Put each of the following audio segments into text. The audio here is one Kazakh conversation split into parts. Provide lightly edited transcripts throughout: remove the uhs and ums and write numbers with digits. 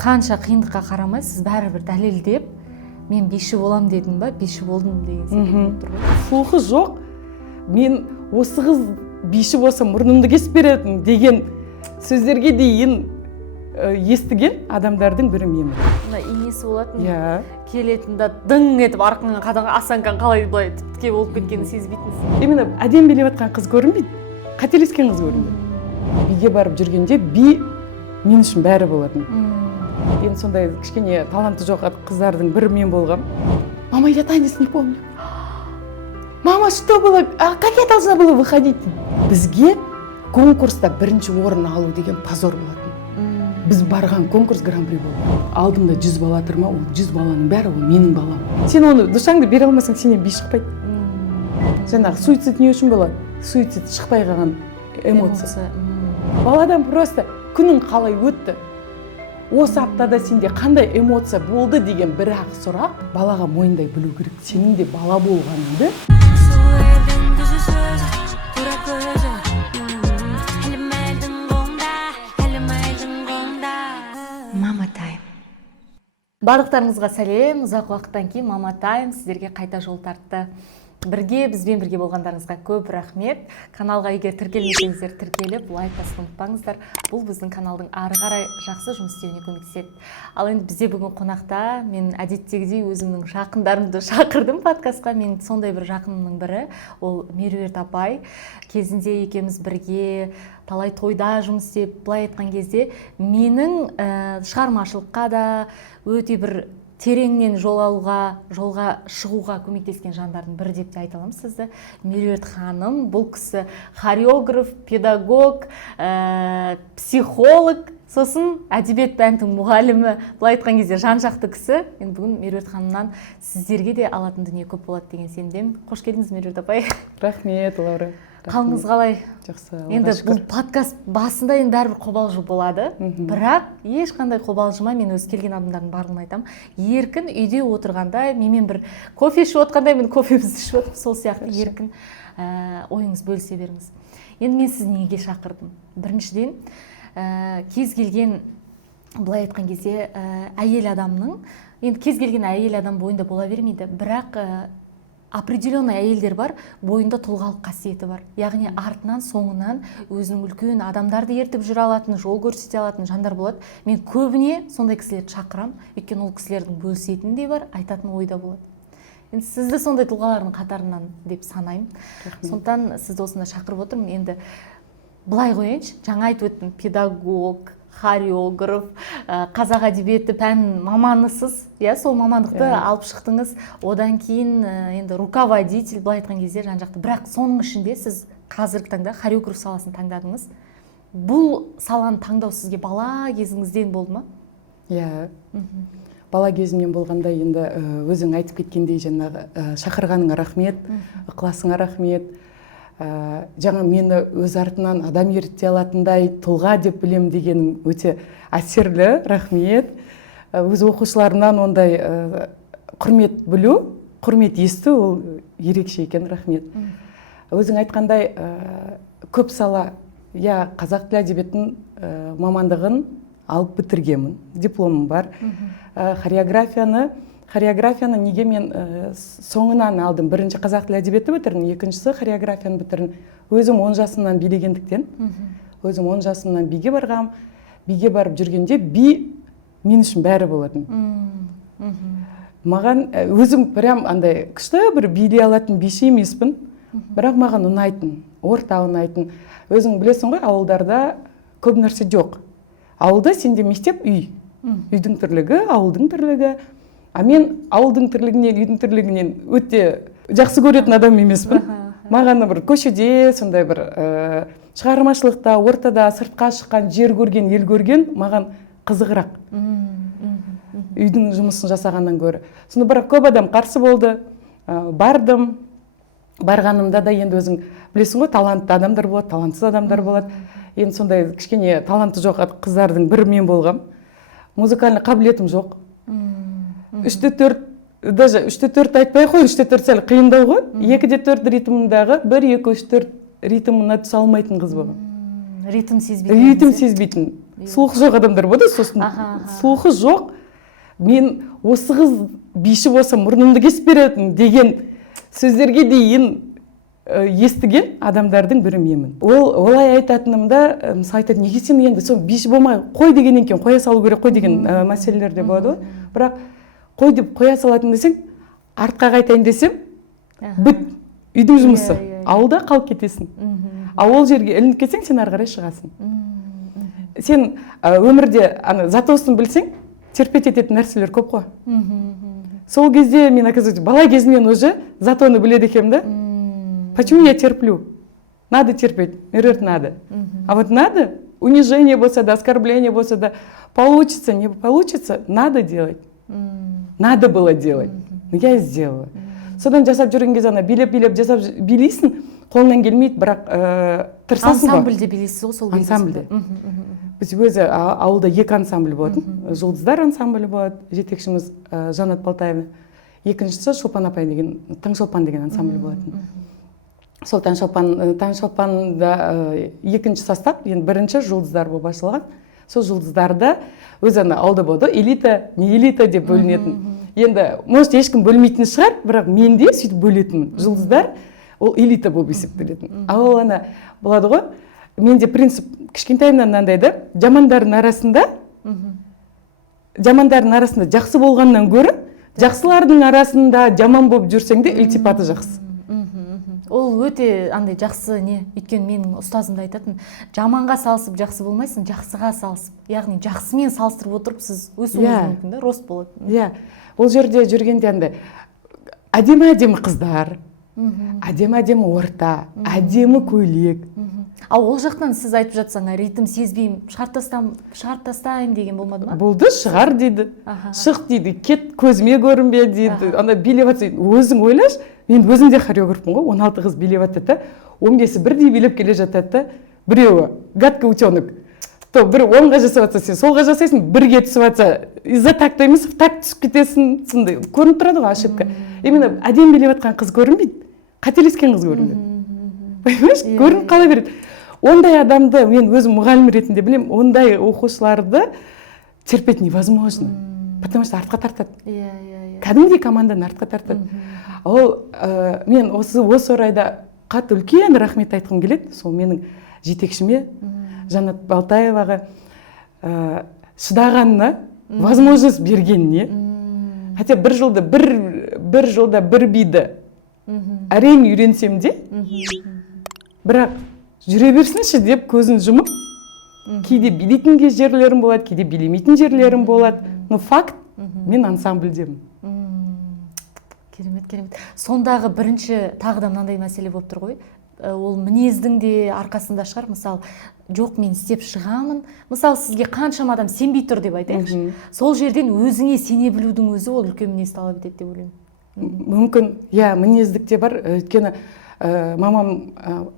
қанша қиындыққа қарамай сіз бәрібір дәлелдеп мен биші болам дедім ба, биші болдым деген секілді тұр ғой. Слухы жоқ, мен осы қыз биші болса мұрнымды кесіп беретін деген сөздерге дейін естіген адамдардың бірі мен. Мына инесі болатын, Иә. келетін да дың етіп арқаңа қадаңға асанкан қалай былай тіптіке болып кеткенін сезбейтінсің. Именно әдем билеп жатқан қыз көрінбейді, қателескен қыз көрінбейді. Биге барып жүргенде би мен үшін бәрі болатын. Енді сондай кішкене таланты жоқ қыздардың бірі мен болғам. Мама, я танец не помню. Мама, что было? Как я должна была выходить? Бізге конкурста бірінші орын алу деген позор болатын. Біз барған конкурс гран-при болды. Алдымда 100 бала тұрма, ол 100 баланың бәрі ол менің балам. Сен оны душаңды бере алмасаң, сенен би шықпайды. Жаңағы суицид не үшін болады? Суицид шықпай қалған эмоция. Баладан просто күнің қалай өтті? Осы аптада сенде қандай эмоция болды деген бір-ақ сұрақ балаға мойындай білу керек. Сенің де бала болғаныңды. Мама тайм. Барлықтарыңызға сәлем. Ұзақ уақыттан кейін Мама тайм сіздерге қайта жол тартты. Бізбен бірге болғандарыңызға көп рахмет. Каналға егер тіркелмесеңіздер, тіркеліп, лайк басуды ұмытпаңыздар. Бұл біздің каналдың ары қарай жақсы жұмыс істеуіне көмектеседі. Ал енді бізде бүгін қонақта мен әдеттегідей өзімнің жақындарымды шақырдым подкастқа. Мен сондай бір жақынымның бірі, ол Меруерт апай. Кезінде екеуміз бірге талай тойда жұмыс істеп, былай айтқан кезде менің шығармашылыққа да өте бір тереңнен жолға шығуға көмектескен жандардың бірі деп те айта аламын сізді. Меруерт ханым, бұл кісі хореограф, педагог, психолог, сосын әдебиет пәнінің мұғалімі, былай айтқан кезде жан-жақты кісі. Енді бүгін Меруерт ханымнан сіздерге де алатын дүние көп болады деген сенімдемін. Қош келдіңіз, Меруерт апай. Рахмет, Лаура. Қалыңыз қалай? Жақсы. Енді бұл подкаст басында енді бәрібір қобалжу болады, бірақ ешқандай қобалжымай мен өз келген адамдардың барлығын айтамын. Еркін үйде отырғанда, менімен бір кофе ішіп отқандай, мен кофемізді ішіп отырып, сол сияқты еркін ойыңыз бөлісе беріңіз. Енді мен сізді неге шақырдым? Біріншіден, кез келген, былай айтқан кезде, әйел адамның, енді кез келген әйел адам бойында бола бермейді, бірақ определенный әйелдер бар, бойында тұлғалық қасиеті бар. Яғни артынан, соңынан өзінің үлкен адамдарды ертіп жүре алатын, жол көрсете алатын жандар болады. Мен көбіне сондай кісілерді шақырам, өйткені ол кісілердің бөлісетін де бар, айтатын ойда болады. Енді сізді сондай тұлғалардың қатарынан деп санаймын. Сондықтан сізді осында шақырып отырмын. Енді былай қояйыншы, жаңа айтып өттім, педагог, хореограф, қазақ әдебиеті пән маманысыз, сол мамандықты алып шықтыңыз. Одан кейін енді руководитель, былай айтқан кезде жан-жақты. Бірақ соның ішінде сіз қазіргі таңда хореограф саласын таңдадыңыз. Бұл саланы таңдау сізге бала кезіңізден болды ма? Иә. Бала кезімнен болғанда енді өзің айтып кеткендей жаңағы шақырғаныңа рахмет, ықыласыңа рахмет. Жаңа мені өз артынан адам ерте алатындай тұлға деп білем деген өте әсерлі, рахмет. Өз оқушыларымнан ондай құрмет білу, құрмет есту, ол ерекше екен, рахмет. Өзің айтқандай көп сала, қазақ тілі әдебиетінің мамандығын алып бітіргенмін, дипломым бар. Хореографияны неге мен соңынан алдым. Бірінші қазақ тілі әдебиеті бітірдім, екіншісі хореографияны бітірдім. Өзім 10 жасымнан билегендіктен, өзім 10 жасымнан биге барғам. Биге барып жүргенде би мен үшін бәрі болатын. Маған өзім прям андай күшті бір билей алатын биші емеспін, бірақ маған ұнайтын, орта ұнайтын. Өзің білесің ғой, ауылдарда көп нәрсе жоқ. Ауылда сенде мектеп үй, үйдің тірлігі, ауылдың тірлігі. А мен ауылдың тірлігінен, үйдің тірлігінен өте жақсы көретін адам емеспін. Маған бір көшеде, сондай бір шығармашылықта, ортада, сыртқа шыққан, жер көрген, ел көрген, маған қызығырақ. Үйдің жұмысын жасағаннан гөрі. Сонда бірақ көп адам қарсы болды. Бардым. Барғанымда да енді өзің білесің ғой, талантты адамдар болады, талантсыз адамдар болады. Енді сондай кішкене таланты жоқ қыздардың бірі мен болғам. Музыкальный қабілетім жоқ. 3-4, даже 3-4 айтпай қой, 3-4 сәл қиындау ғой. 2-4 ритмындағы 1-2-3-4 ритмына түсе алмайтын қыз болған. Ритм сезбейтін. Ритм сезбейтін. слухы жоқ адамдар болады, сосын слухы жоқ, мен осы қыз биші болса мұрнымды кесіп беретін деген сөздерге дейін естіген адамдардың бірі менмін. Олай айтатынымда, мысалы айтады, неге сен енді сол биші болмай қой дегеннен кейін қоя салу керек қой деген мәселелер де болады ғой. Бірақ қой деп қоя салатын десең, артқа қайтайын десем, бүт үйдің жұмысы, ауылда қалып кетесің. Ол жерге ілініп кетсең, сен ары қарай шығасың. Сен өмірде затосын білсең, терпеть ететін нәрселер көп қой. Сол кезде мен, оказывается, бала кезімнен уже затоны біледі екенмін да. Почему я терплю? Надо терпеть, мерет надо. А вот надо, унижение болса да, оскорбление болса да, получится, не получится, надо делать. Надо было делать. Но я и сделала. Содан жасап жүрген кезде билеп жасап билейсің, қолынан келмейді, бірақ тырысасың ғой. Ансамбльде билейсіз ғой сол кезде. Ансамбльде. Біз өзі ауылда 2 ансамбль болатын. Жұлдыздар ансамблі болады, жетекшіміз Жанат Балтаевна. Екіншісі Шолпан апай деген, Таңшолпан деген ансамбль болатын. Сол Таңшолпанда екінші состав, енді бірінші жұлдыздар болып ашылған. Сол жұлдыздарда өзі ауылда болды, элита, не элита деп бөлінетін. Енді, может, ешкім бөлмейтін шығар, бірақ менде сөйтіп бөлетінмін. Жұлдыздар, ол элита болып есептелетін. Ал болады ғой, менде принцип кішкентайымнан мынандайды, жамандардың арасында жақсы болғаннан гөрі, жақсылардың арасында жаман болып жүрсең де ілтипаты жақсы. Ол өте андай жақсы не, өйткені менің ұстазым да айтатын, жаманға салысып жақсы болмайсың, жақсыға салысып. Яғни жақсымен салыстырып отырып, сіз өсуіңіз мүмкін, рост болады. Иә. Ол жерде жүргенде андай әдемі қыздар, әдемі орта, әдемі көйлек. Ол жақтан сіз айтып жатсаң, ритм сезбеймін, шығарып тастайын деген болмады ма? Болды, шығар дейді. Шық дейді, кет көзіме көрінбе дейді. Анда билеп жатса, өзің ойлаш, мен өзім де хореографпын ғой, 16 қыз билеп жатады, 15-і бірдей билеп келе жатады, біреуі гадкий утенок. То бір оңға жасап жатса, сен солға жасайсың, бірге түсіп жатса, из-за такта емес, в такт түсіп кетесің, сондай көрініп тұрады ғой ошибка. Именно әдемі билеп жатқан қыз көрінбейді, қателескен қыз көрінеді. Понимаешь, көрініп қала береді. Ондай адамды мен өзім мұғалім ретінде білем, ондай оқушыларды терпеть невозможно, потому что артқа тартады. Кәдімгідей команданы артқа тартады. Мен осы орайда қатты үлкен рахмет айтқым келеді, сол менің жетекшіме, Жанат Балтаеваға шыдағанына, возможность бергеніне. Хотя бір жылда бір биді әрең үйренсем де, бірақ жүре берсінші деп көзін жұмып, кейде билейтін жерлерім болады, кейде билемейтін жерлерім болады. Но факт, мен ансамбльдемін. Керемет. Сондағы бірінші тағы да мынандай мәселе болып тұр ғой. Ол мінездің де арқасында шығар. Мысалы, жоқ мен істеп шығамын. Мысалы, сізге қаншама адам сенбей тұр деп айтайықшы. Сол жерден өзіңе сене білудің өзі ол үлкен мінез талап етеді деп ойлаймын. Мүмкін, иә, мінездік те бар. Өйткені мамам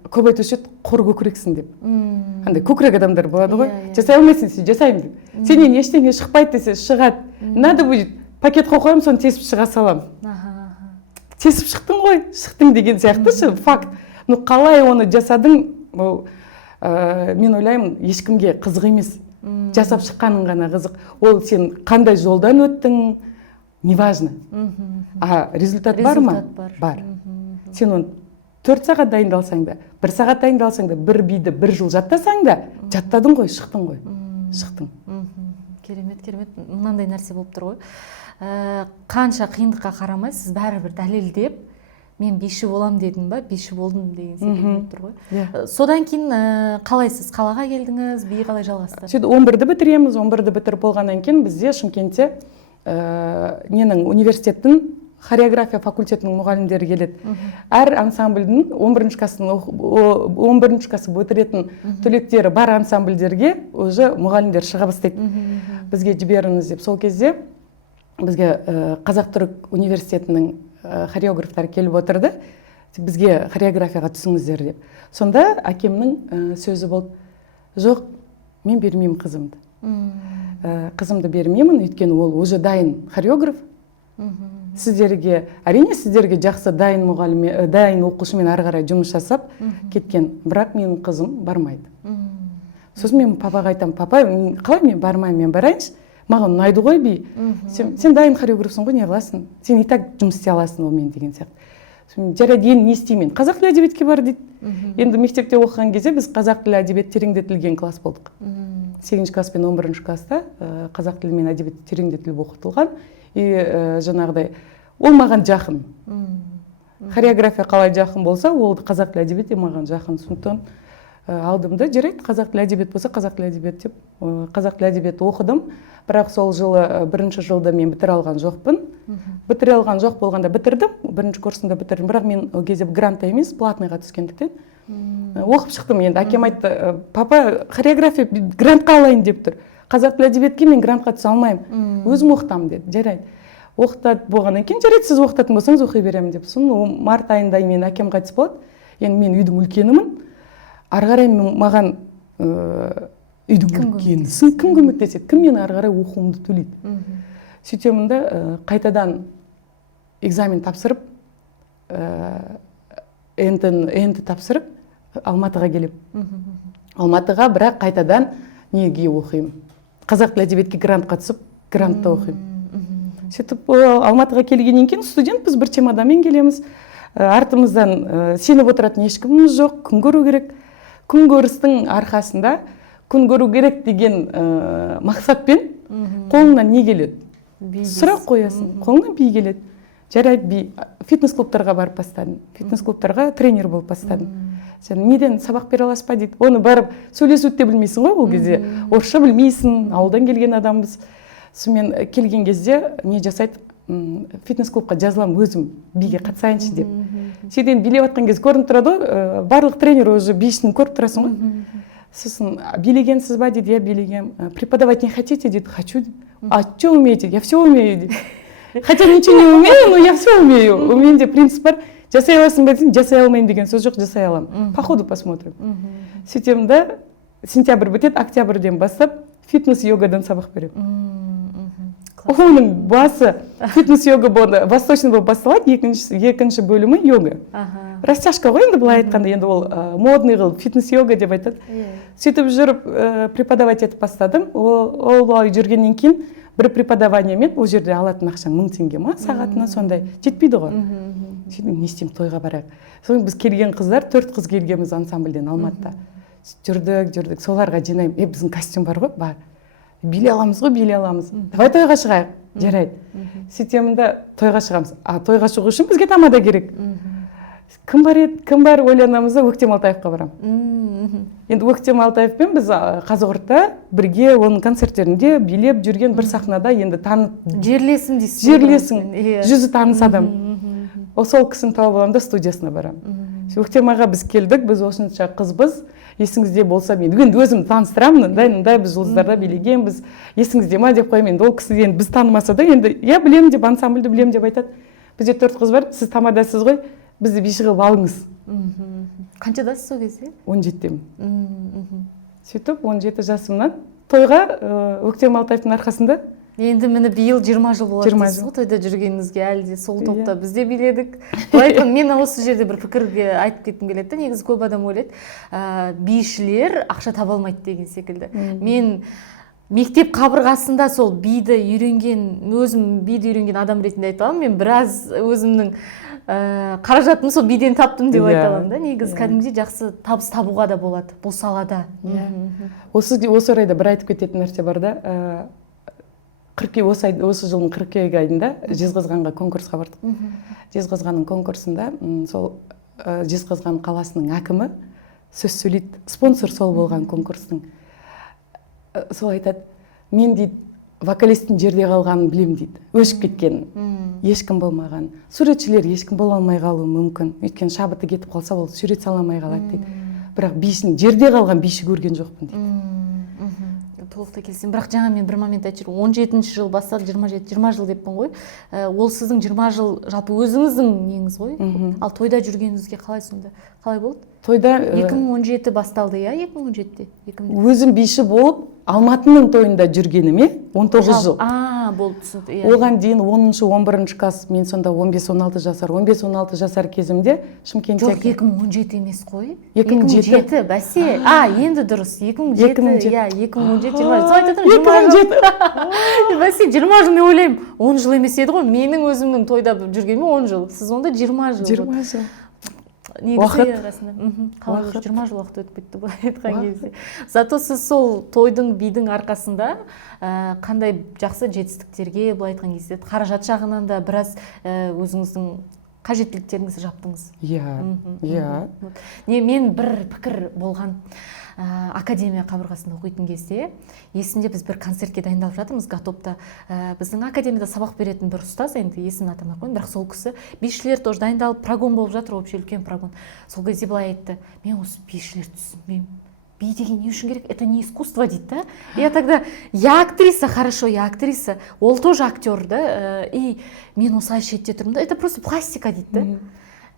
көп айтушы еді, қор көкірексің деп. Андай көкірек адамдар болады ғой. Жасай алмайсың, сен жасаймын деп. Сенен ештеңе шықпайды десе, шығады. Надо будет, пакет қойып, соны тесіп шыға салам. Тесіп шықтың ғой, шықтың деген сияқты факт. Но қалай оны жасадың, мен ойлаймын, ешкімге қызық емес. Жасап шыққаның ғана қызық. Ол сен қандай жолдан өттің, неважно. Результат бар ма? Бар. Сен оны 4 сағат дайындалсаң да, 1 сағат дайындалсаң да, бір биді 1 жыл жаттасаң да, жаттадың ғой, шықтың ғой. Шықтың. Керемет. Мынандай нәрсе болып тұр ғой. Қанша қиындыққа қарамай, сіз бәрібір дәлелдеп, мен биші болам дедім ба, биші болдым деген секілді болып тұр ғой. Содан кейін қалай сіз қалаға келдіңіз, би қалай жалғасты? Сөйтіп 11-ді бітіреміз, 11-ді бітіріп болғаннан кейін бізде Шымкентте университеттің хореография факультетінің мұғалімдері келеді. Әр ансамбльдің 11-ші классын бітіретін түлектері бар ансамбльдерге уже мұғалімдер шыға бастайды. Бізге жіберіңіз деп. Сол кезде бізге Қазақ-Түрік университетінің хореографтары келіп отырды. Бізге хореографияға түсіңіздер деп. Сонда әкемнің сөзі болды. Жоқ, мен бермеймін қызымды. Қызымды бермеймін, өйткені ол уже дайын хореограф. Әрине сіздерге жақсы дайын оқушымен ары қарай жұмыс жасап кеткен, бірақ менің қызым бармайды. сосын мен папаға айтамын, папа қалай мен бармаймын, мен барайыншы, маған ұнайды ғой би, сен дайын хореографсың ғой, не қыласың, сен и так жұмыс істей аласың онымен деген сияқты. Жарайды, енді не істеймін, қазақ тілі әдебиетке бар дейді. Енді мектепте оқыған кезде біз қазақ тілі әдебиет тереңдетілген класс болдық. 8 класс пен 11 класста қазақ тілі мен әдебиет тереңдетіліп оқытылған. И жаңағыдай, ол маған жақын. Хореография қалай жақын болса, ол қазақ тілі әдебиет те маған жақын. Сондықтан алдымда, жарайды, қазақ тілі әдебиет болса, қазақ тілі әдебиет деп, қазақ тілі әдебиет оқыдым. Бірақ сол жылы, бірінші жылда мен бітіре алған жоқпын. Бітіре алған жоқ болғанда бітірдім, бірінші курсында бітірдім. Бірақ мен ол кезде грантта емес, платныйға түскендіктен оқып шықтым. Енді әкем айтты, папа, хореография грантқа алайын деп тұр. Қазақ тілі әдебиетке мен грантқа түсе алмаймын. Өзім оқытамын деді. Жарайды. Оқытады болғаннан кейін, жарайды, сіз оқытатын болсаңыз оқи беремін деп. Соны март айында мен әкем қайтыс болады. Енді мен үйдің үлкенімін. Ары қарай маған үйдің үлкенісің, кім көмектеседі, кім мені ары қарай оқуымды төлейді. Сөйтемін да қайтадан экзамен тапсырып, НТ тапсырып, Алматыға келем. Алматыға бірақ қайтадан неге оқимын. Қазақ тілі әдебиетке грантқа түсіп, грантта оқимын. Сөйтіп Алматыға келгеннен кейін студентпіз, бір чемоданмен келеміз. Артымыздан сеніп отыратын ешкіміміз жоқ, күн көру керек. Күн көрістің арқасында күн көру керек деген мақсатпен қолыңнан не келеді? Сұрақ қоясың, қолыңнан би келеді. Жарайды, би фитнес-клубтарға барып бастадым. Фитнес-клубтарға тренер болып бастадым. Сен неден сабақ бере аласыз ба дейді. Оны барып сөйлесуді де білмейсің ғой ол кезде. Орысша білмейсің, ауылдан келген адамбыз. Сонымен келген кезде не жасайды? Фитнес-клубқа жазыламын өзім биге қатысайыншы деп. Сөйтен билеп жатқан кез көрініп тұрады ғой, барлық тренер уже бишін көріп тұрасың ғой. Сосын билегенсіз ба дейді, я билегем. Преподавать не хотите дейді, хочу дейді. А что умеете? Я все умею дейді. Хотя ничего не умею, но я все умею. У менде принцип бар. Жасай аласың ба дейсің, жасай алмаймын деген сөз жоқ, жасай аламын. По ходу посмотрим. Сөйтемін да, сентябрь бітеді, октябрьден бастап фитнес-йогадан сабақ беремін. Оның басы фитнес-йога болды, восточный болып басталады, екінші бөлімі йога. Растяжка ғой енді былай айтқанда, енді ол модный қылып фитнес-йога деп айтады. Сөйтіп жүріп преподавать етіп бастадым. Ол жүргеннен кейін бір преподаваниемен ол жерде алатын ақшаң 1000 теңге ма сағатына, сондай жетпейді ғой. Сөйтіп не істеймін, тойға барайық. Соң біз келген қыздар, 4 қыз келгенбіз ансамбльден Алматыда. Жүрдік, соларға жинаймын. Біздің костюм бар ғой, бар. Билей аламыз ғой, билей аламыз. Давай тойға шығайық. Жарайды. Сөйтемін да тойға шығамыз. Тойға шығу үшін бізге тамада керек. Кім бар еді? Кім бар? Ойланамыз да Өктем Алтаевқа барамын. Енді Өктем Алтаевпен біз Қазығұртта бірге оның концерттерінде билеп жүрген бір сахнада енді танып. Жерлесім дейсіз. Жерлесің. Жүзі таныс адам. Сол кісіні тауып аламын да студиясына барамын. Өктем аға, біз келдік, біз осынша қызбыз. Есіңізде болса, мен енді өзім таныстырамын, да біз жұлдыздарда билегенбіз, есіңізде ма деп қоямын. Енді ол кісі енді біз танымаса да, енді я білем деп, ансамбльді білем деп айтады. Бізде 4 қыз бар, сіз тамадасыз ғой, бізді биші қылып алыңыз. Қаншадасыз сол кезде? 17-темін. Сөйтіп 17 жасымнан тойға Өктем Алтаевтың арқасында. Енді мені биыл 20 жыл болады дейсіз ғой тойда жүргеніңізге, әлі де сол топта бізде биледік. Мен осы жерде бір пікірге айтып кеткім келеді. Негізі көп адам ойлайды, бишілер ақша таба алмайды деген секілді. Мен мектеп қабырғасында сол биді үйренген, өзім биді үйренген адам ретінде айта аламын. Мен біраз өзімнің қаражатым сол биден таптым деп айта аламын да. Негізі кәдімгідей жақсы табыс табуға да болады бұл салада. Осы орайда бір айтып кететін нәрсе бар да. Осы жылдың қыркүйек айында Жезқазғанға конкурсқа бардық. Жезқазғанның конкурсында сол Жезқазған қаласының әкімі сөз сөйлейді. Спонсор сол болған конкурстың. Сол айтады, мен дейді, вокалисттің жерде қалғанын білем дейді. Өшіп кеткенін, ешкім болмаған. Суретшілер ешкім бола алмай қалуы мүмкін. Өйткені шабыты кетіп қалса, ол сурет сала алмай қалады дейді. Бірақ бишінің жерде қалған биші көрген жоқпын дейді. Толықтай келсем, бірақ жаңа мен бір момент айтып жүрмін, 17-ші жыл бастап 20 жыл деппін ғой. Ол сіздің 20 жыл жалпы өзіңіздің неңіз ғой. Ал тойда жүргеніңізге қалай сонда? Қалай болды? Тойда 2017 басталды, я 2017-те. Өзім биші болып Алматының тойында жүргеніме 19 жыл. Болды, түсінді. Оған дейін 10-11 класс, мен сонда 15-16 жасар. 15-16 жасар кезімде Шымкентте. Жоқ, 2017 емес қой. 2007. Бәсе. Енді дұрыс. 2007. Иә, 2017. Сол айтатын 2007. Бәсе, 20 жыл мен ойлаймын. 10 жыл емес еді ғой. Менің өзімнің тойда жүргеніме 10 жыл. Сіз онда 20 жыл. 20 жыл. Негізі арасында 20 жыл уақыт өтіп кетті былай айтқан кезде. Зато сіз сол тойдың бидің арқасында қандай жақсы жетістіктерге былай айтқан кезде қаражат жағынан да біраз өзіңіздің қажеттіліктеріңізді жаптыңыз. Иә. Мен бір пікір болған, академия қабырғасында оқитын кезде есімде біз бір концертке дайындалып жатырмыз Гатопта. Біздің академияда сабақ беретін бір ұстаз, енді есімін атамай қойын, бірақ сол кісі бишілер тоже дайындалып, прогон болып жатыр, вообще үлкен прогон. Сол кезде былай айтты: мен осы бишілерді түсінбеймін, би деген не үшін керек, это не искусство дейді. Я тогда, я актриса, хорошо, я актриса, ол тоже актер, да, и мен осылай шетте тұрмын да, это просто пластика дейді.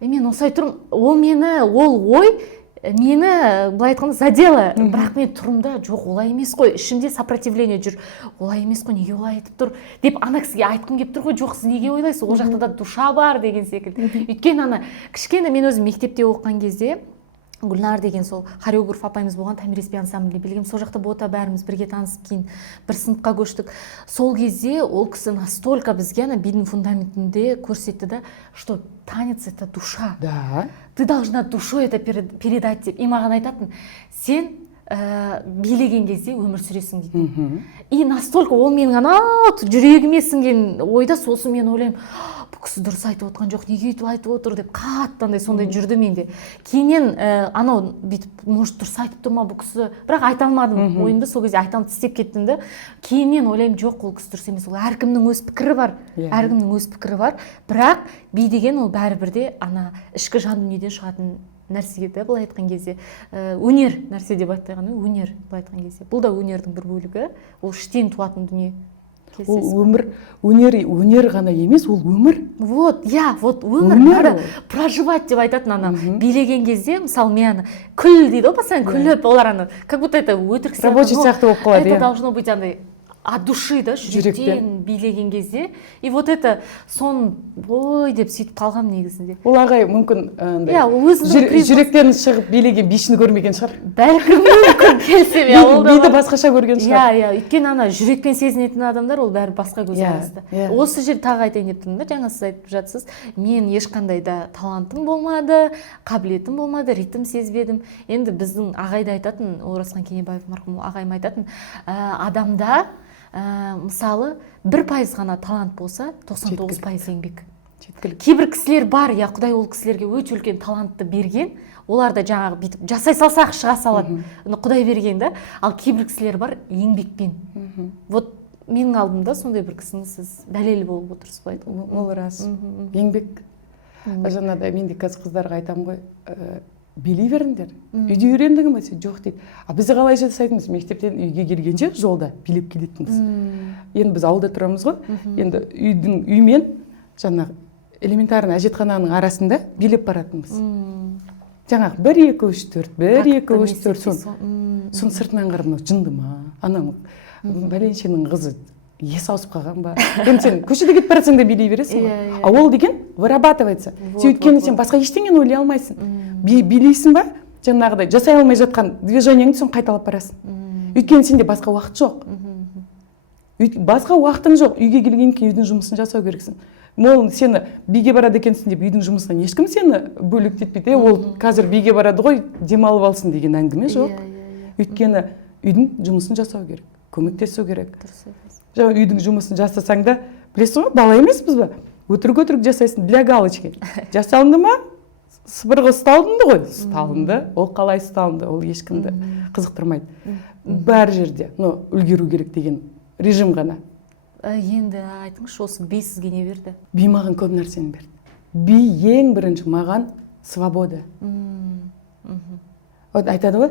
И мен осылай тұрмын, ол ой мені былай айтқанда задело, бірақ мен тұрмда жоқ, олай емес қой, ішімде сопротивление жүр, олай емес қой, неге олай айтып тұр деп ана кісіге айтқым келіп тұр ғой, жоқ, сіз неге ойлайсыз, ол жақта да душа бар деген секілді. Өйткені кішкене мен өзім мектепте оқыған кезде Гүлнар деген сол хореограф апайымыз болған, Томирис-би ансамблі билеген, сол жақта бота бәріміз бірге танысып, кейін бір сыныпқа көштік. Сол кезде ол кісі настолько бізге бидің фундаментінде көрсетті да, что танец это душа. Да. Ты должна душой это передать деп. И маған айтатын: сен билеген кезде өмір сүресің дейді. И настолько ол менің анау жүрегіме сіңген ойда, сосын мен ойлаймын, бұл кісі дұрыс айтып отқан жоқ, неге өйтіп айтып отыр деп қаттандай сондай жүрді менде. Кейіннен анау бүйтіп, может, дұрыс айтып тұр ма бұл кісі, бірақ айта алмадым ойымды, сол кезде айтамын, тістеп кеттім да. Кейіннен ойлаймын, жоқ, ол кісі дұрыс емес, ол әркімнің өз пікірі бар. Әркімнің өз пікірі бар, бірақ би деген ол бәрібір де ана ішкі жан дүниеден шығатын нәрсеге де былай айтқан кезде өнер нәрсе деп айтпаған, өнер былай айтқан кезде. Бұл да өнердің бір бөлігі, ол іштен туатын дүние. Ол өнер ғана емес, ол өмір. Вот өмір надо проживать деп айтатын ана билеген кезде, мысалы мен күл дейді ғой, постоянно күліп, олар ана как будто это өтірік сияқты, рабочий сияқты болып қалады. Это должно быть андай от души, да, жүректен билеген кезде. И вот это сон ой деп сөйтіп қалғам негізінде. Ол ағай мүмкін жүректен шығып билеген бишіні көрмеген шығар. Бәлкім мүмкін келсе ме, ол да биді басқаша көрген шығар. Иә, өйткені ана жүрекпен сезінетін адамдар ол бәрі басқа көзқарасты. Осы жер тағы айтайын деп тұрмын да, жаңа сіз айтып жатсыз, мен ешқандай да талантым болмады, қабілетім болмады, ритм сезбедім. Енді біздің ағайды айтатын, Оразхан Кенебаев марқұм ағайым айтатын, адамда мысалы 1% ғана талант болса, 99% еңбек. Кейбір кісілер бар, я Құдай ол кісілерге өте үлкен талантты берген, олар да жаңағы бүйтіп жасай салсақ шыға салады, Құдай берген да. Ал кейбір кісілер бар еңбекпен. Вот менің алдымда сондай бір кісінің сіз дәлелі болып отырсыз ғой. Ол рас. Еңбек. Жаңада мен де қазір қыздарға айтамын ғой, билей беріңдер. Үйде үйрендіңіз ме? Жоқ дейді. Бізді қалай жасайтынбыз? Мектептен үйге келгенше жолда билеп келетінбіз. Енді біз ауылда тұрамыз ғой. Енді үймен жаңағы элементарный әжетхананың арасында билеп баратынбыз. Жаңағы 1 2 3 4, 1 2 3 4 сон сыртынан қарап, жынды ма? Анау бәленшенің қызы есі ауысып қалған ба? Енді сен көшеде кетіп баратсаң да билей бересің ғой. А ол деген вырабатывается. Сөйткені сен басқа ештеңені ойлай алмайсың. Билейсің ба? Жаңағыдай жасай алмай жатқан движениеңді соң қайталап барасың. Өйткені сенде басқа уақыт жоқ. Басқа уақытың жоқ. Үйге келген кейін үйдің жұмысын жасау керексің. Мол сені биге барады екенсің деп үйдің жұмысынан ешкім сені бөлектетпейді. Ол қазір биге барады ғой, демалып алсын деген әңгіме жоқ. Өйткені үйдің жұмысын жасау керек, көмектесу керек. Жаңа үйдің жұмысын жасасаң да, білесің ғой, бала емеспіз ба? Өтірік жасайсың для галочки. Жасалынды ма? Сыбырғы ұсталынды ғой, ұсталынды. Ол қалай ұсталынды, ол ешкімді қызықтырмайды. Бәр жерде, үлгеру керек деген режим ғана. Енді айтыңызшы, осы би сізге не берді? Би маған көп нәрсені берді. Би ең бірінші маған свобода. Вот айтады ғой,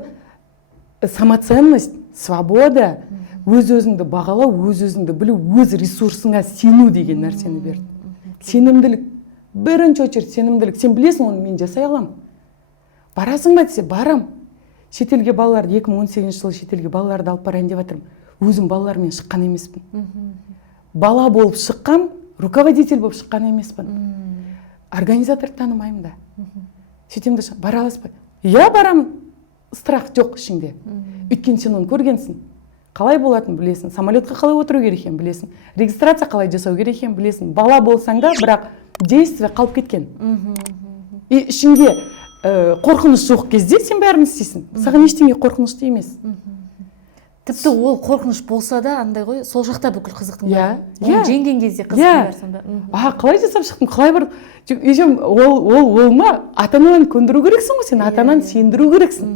самоценность, свобода, өз-өзіңді бағалау, өз-өзіңді білу, өз ресурсыңа сену деген нәрсені берді. Сенімділік. Бірінші очередь сенімділік. Сен білесің, оны мен жасай аламын. Барасың ба десе, барам. шетелге балаларды 2018 жылы шетелге балаларды алып барайын деп жатырмын. Өзім балалармен шыққан емеспін. Бала болып шыққан, руководитель болып шыққан емеспін. Организатор танымаймын да. Сөйтем де бара аласыз ба? Иә, барамын. Страх жоқ ішіңде. Өйткені сен оны көргенсің. Қалай болатынын білесің. Самолетқа қалай отыру керек екенін білесің. Регистрация қалай жасау керек екенін білесің. Бала болсаң да, бірақ действие қалып кеткен. И ішіңде қорқыныш жоқ кезде сен бәрін істейсің. Саған ештеңе қорқынышты емес. Тіпті ол қорқыныш болса да, андай ғой, сол жақта бүкіл қызықтың бар. Оны жеңген кезде қызықтың бар сонда. Қалай жасап шықтың? Қалай бар? Ол ма? Ата-ананы көндіру керексің ғой, сен ата-ананы сендіру керексің.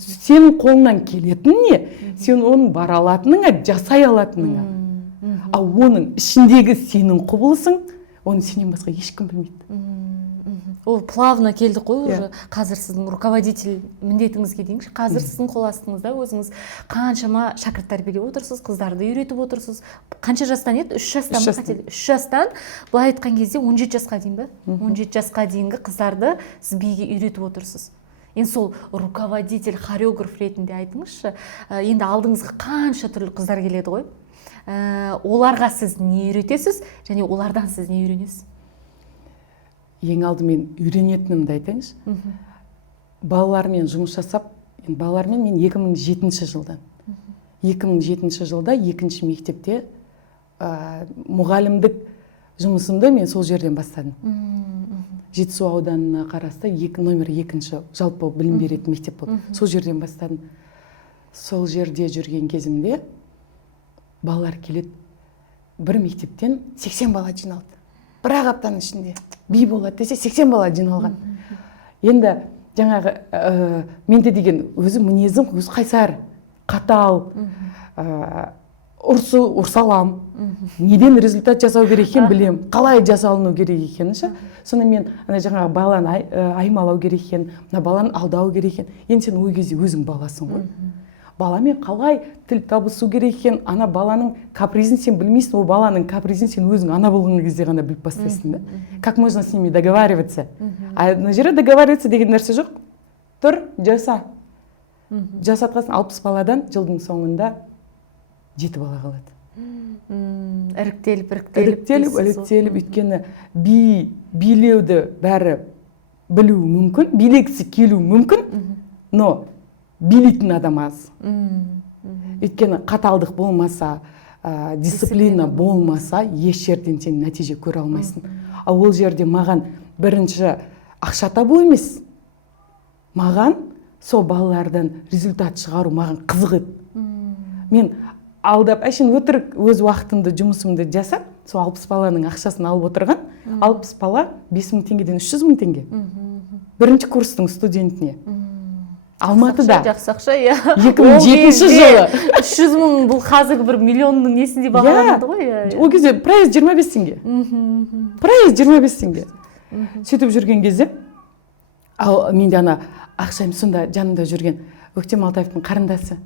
Сенің қолыңнан келетін не? Сен оның бара алатыныңа, жасай алатыныңа. Ал оның ішіндегі сенің құбылысың, оны сенен басқа ешкім білмейді. Ол плавно келдік қой уже. Қазір сіздің руководитель міндетіңізге дейінші. Қазір сіздің қол астыңызда өзіңіз қаншама шәкірт тәрбиелеп отырсыз, қыздарды үйретіп отырсыз. Қанша жастан еді? 3 жастан ба қателік? 3 жастан, былай айтқан кезде 17 жасқа дейін ба? 17 жасқа дейінгі қыздарды сіз биге үйретіп отырсыз. Енді сол руководитель, хореограф ретінде айтыңызшы. Енді алдыңызға қанша түрлі қыздар келеді ғой. Оларға сіз не үйретесіз және олардан сіз не үйренесіз? Ең алдымен үйренетінімді айтайыншы. Балалармен жұмыс жасап, балалармен мен 2007 жылдан. 2007 жылда 2-ші мектепте мұғалімдік жұмысымды мен сол жерден бастадым. Жетісу ауданына қарасты номер 2-ші жалпы білім беретін мектеп болды. Сол жерден бастадым. Сол жерде жүрген кезімде балалар келеді. Бір мектептен 80 бала жиналды. Бір аптаның ішінде би болады десе 80 бала жиналған. Енді жаңағы менде деген өзі мінезім, өзі қайсар, қатал, ұрсалам. Неден результат жасау керек екенін білем, қалай жасалыну керек екенін. Соны мен жаңағы баланы аймалау керек екен, баланы алдау керек екен. Енді сен ой кезде өзің баласың ғой. Баламен қалай тіл табысу керек екен, ана баланың капризін сен білмейсің, ол баланың капризін сен өзің ана болған кезде ғана біліп бастайсың да. Как можно с ними договариваться? А на жерде договариваться деген нәрсе жоқ. Тұр, жаса. Жасатқасын 60 баладан жылдың соңында 7 бала қалады. Іріктеліп. Өйткені билеуді бәрі білу мүмкін, билегісі келу мүмкін, но билейтін адам аз. Өйткені қаталдық болмаса, дисциплина болмаса, еш жерден сен нәтиже көре алмайсың. Ал ол жерде маған бірінші ақша табу емес, маған сол балалардан результат шығару маған қызық еді. Мен алдап, әшейін өтірік өз уақытымды, жұмысымды жасап, сол 60 баланың ақшасын алып отырған, 60 бала 5.000 теңгеден 300.000 теңге. Бірінші курстың студентіне. Алматыда. Жақсы ақша, иә. 2007 жылы. 300.000 бұл қазіргі бір миллионның несінде бағаланады ғой. Ол кезде проезд 25 теңге. Проезд 25 теңге. Сөйтіп жүрген кезде, ал менде ана ақшайым сонда жанымда жүрген Өктем Алтаевтың қарындасы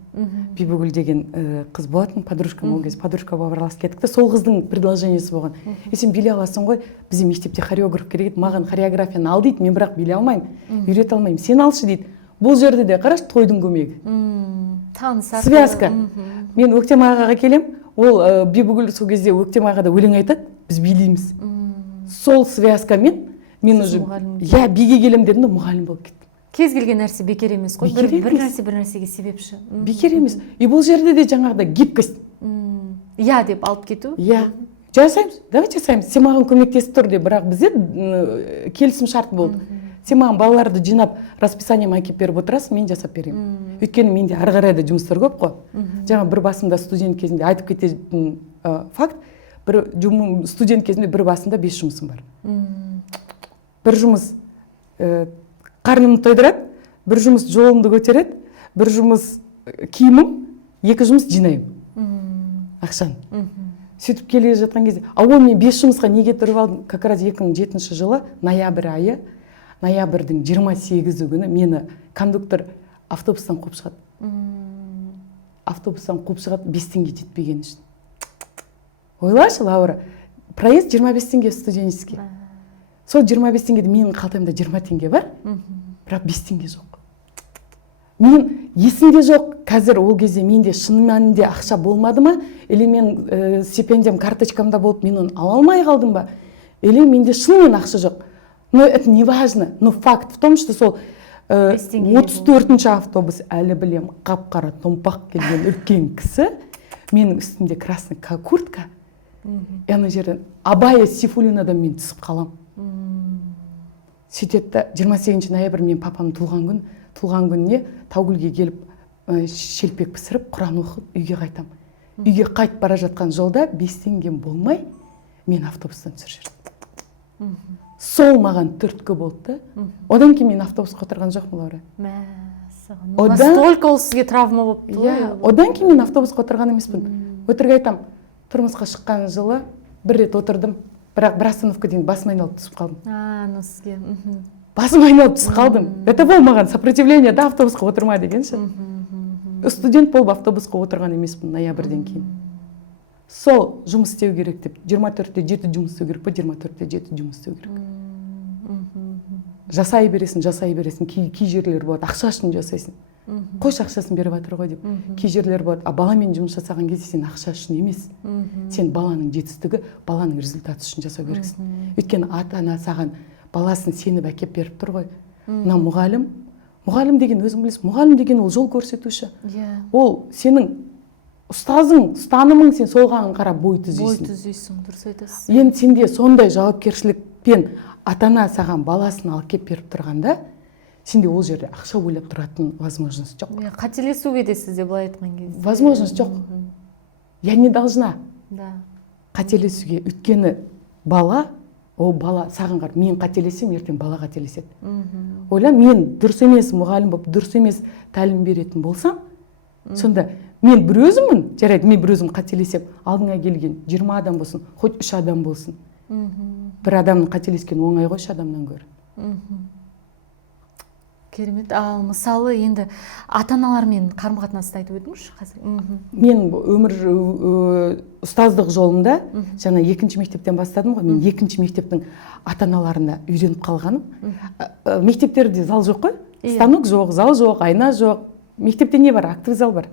Бибігүл деген қыз болатын, подружкам, ол кезде подружка болып араласып кеттік. Сол қыздың предложениесі болған. Сен билей аласың ғой, бізде мектепте хореограф керек еді, маған хореографияны ал дейді, мен бірақ билей алмаймын, үйрете алмаймын, сен алшы дейді. Бұл жерде де қараш тойдың көмегі. Связка. Мен Өктем ағаға келем, ол Бибігүл сол кезде Өктем ағада өлең айтады, біз билейміз. Сол связкамен мен уже биге келем дедім, мұғалім болып кеттім. Кез келген нәрсе бекер емес қой. Бір нәрсеге себепші. Бекер емес. И бұл жерде де жаңағыда гибкость. Я деп алып кету. Я. Жасаймыз, давай жасаймыз. Сен маған көмектесіп тұр деп, бірақ бізде келісім шарт болды. Сен маған балаларды жинап, расписанием әкеп беріп отырасың, мен жасап беремін. Өйткені менде ары қарай да жұмыстар көп қой. Жаңа бір басымда студент кезінде айтып кететін факт, студент кезінде бір басымда 5 жұмысым бар. Бір жұмыс қарнымды тойдырады, бір жұмыс жолымды көтереді, бір жұмыс киімім, 2 жұмыс жинаймын. Ақшаны. Сөйтіп келе жатқан кезде, ал мен 5 жұмысқа неге тұрып алдым? Как раз 2007 жылы ноябрь айы, ноябрьдің 28-і күні мені кондуктор автобустан қуып шығады. Автобустан қуып шығады 5 теңге жетпеген үшін. Ойлашы, Лаура, проезд 25 теңге студенческий. Сол 25 теңгеде менің қалтамда 20 теңге бар, бірақ 5 теңге жоқ. мен есімде жоқ, қазір ол кезде менде шын мәнінде ақша болмады ма, или мен стипендиям карточкамда болып мен оны ала алмай қалдым ба, или менде шынымен ақша жоқ. Но это не важно. Но факт в том, что сол 34-ші автобус, әлі білем, қап-қара томпақ келген үлкен кісі, менің үстімде красный куртка, и ана жерден Абая Сейфуллинадан мен түсіп қалам. Сөйтеді, 28 ноябрь мен папам туылған күніне Таугүлге келіп шелпек пісіріп, Құран оқып, үйге қайтам. Үйге қайт бара жатқан жолда 5 теңгем болмай, мен автобустан түсір жүрдім. Сол маған түрткі болды. Одан кейін мен автобусқа отырған жоқпын, Лаура. Настолько ол сізге травма болып тұр. Одан кейін мен автобусқа отырған емеспін. Өтірік айтам, тұрмысқа шыққан жылы бір рет отырдым, бірақ бір остановка дейін басым айналып түсіп қалдым. Басым айналып түсіп қалдым. Это болмаған сопротивление, да, автобусқа отырма дегенші. Студент болып автобусқа отырған емеспін ноябрьден кейін. Сол жұмыс істеу керек деп, 24-те 7 жұмыс істеу керек па, 24-те 7 жұмыс істеу керек. Жасай бересің, кей жерлер болады, ақша үшін жасайсың. Қойшы ақшасын беріп жатыр ғой деп. Кей жерлер болады, баламен жұмыс жасаған кезде сен ақша үшін емес. Сен баланың жетістігі, баланың результаты үшін жасау керексің. Өйткені ата-ана саған баласын сеніп әкеп беріп тұр ғой. Мына мұғалім деген өзің білесің, мұғалім деген ол жол көрсетуші. Ол сенің ұстазың, ұстанымың, сен солған қарап бой түзейсің. Дұрыс айтасыз. Енді сенде сондай жауапкершілікпен ата-ана саған баласын алып келіп беріп тұрғанда, сенде ол жерде ақша ойлап тұратын возможность жоқ. Қателесуге де сізде былай айтқан кезде. Возможность жоқ. Я не должна қателесуге. Өйткені бала саған қарап, мен қателесем, ертең бала қателеседі. Ойла, мен дұрыс емес мұғалім болып, дұрыс емес тәлім беретін болсам, сонда мен бір өзіммін, жарайды, мен бір өзім қателесем, алдыңа келген 20 адам болсын, хоть 3 адам болсын. Бір адамның қателескен оңай ғой, 3 адамнан гөрі. Керемет. Ал мысалы енді ата-аналармен қарым-қатынасты айтып өтіңізші қазір. Мен өмір ұстаздық жолымда, жаңа 2-ші мектептен бастадым ғой, мен 2-ші мектептің ата-аналарына үйреніп қалғаным. Мектептерде зал жоқ қой, станок жоқ, зал жоқ, айна жоқ. Мектепте не бар? Актив зал бар.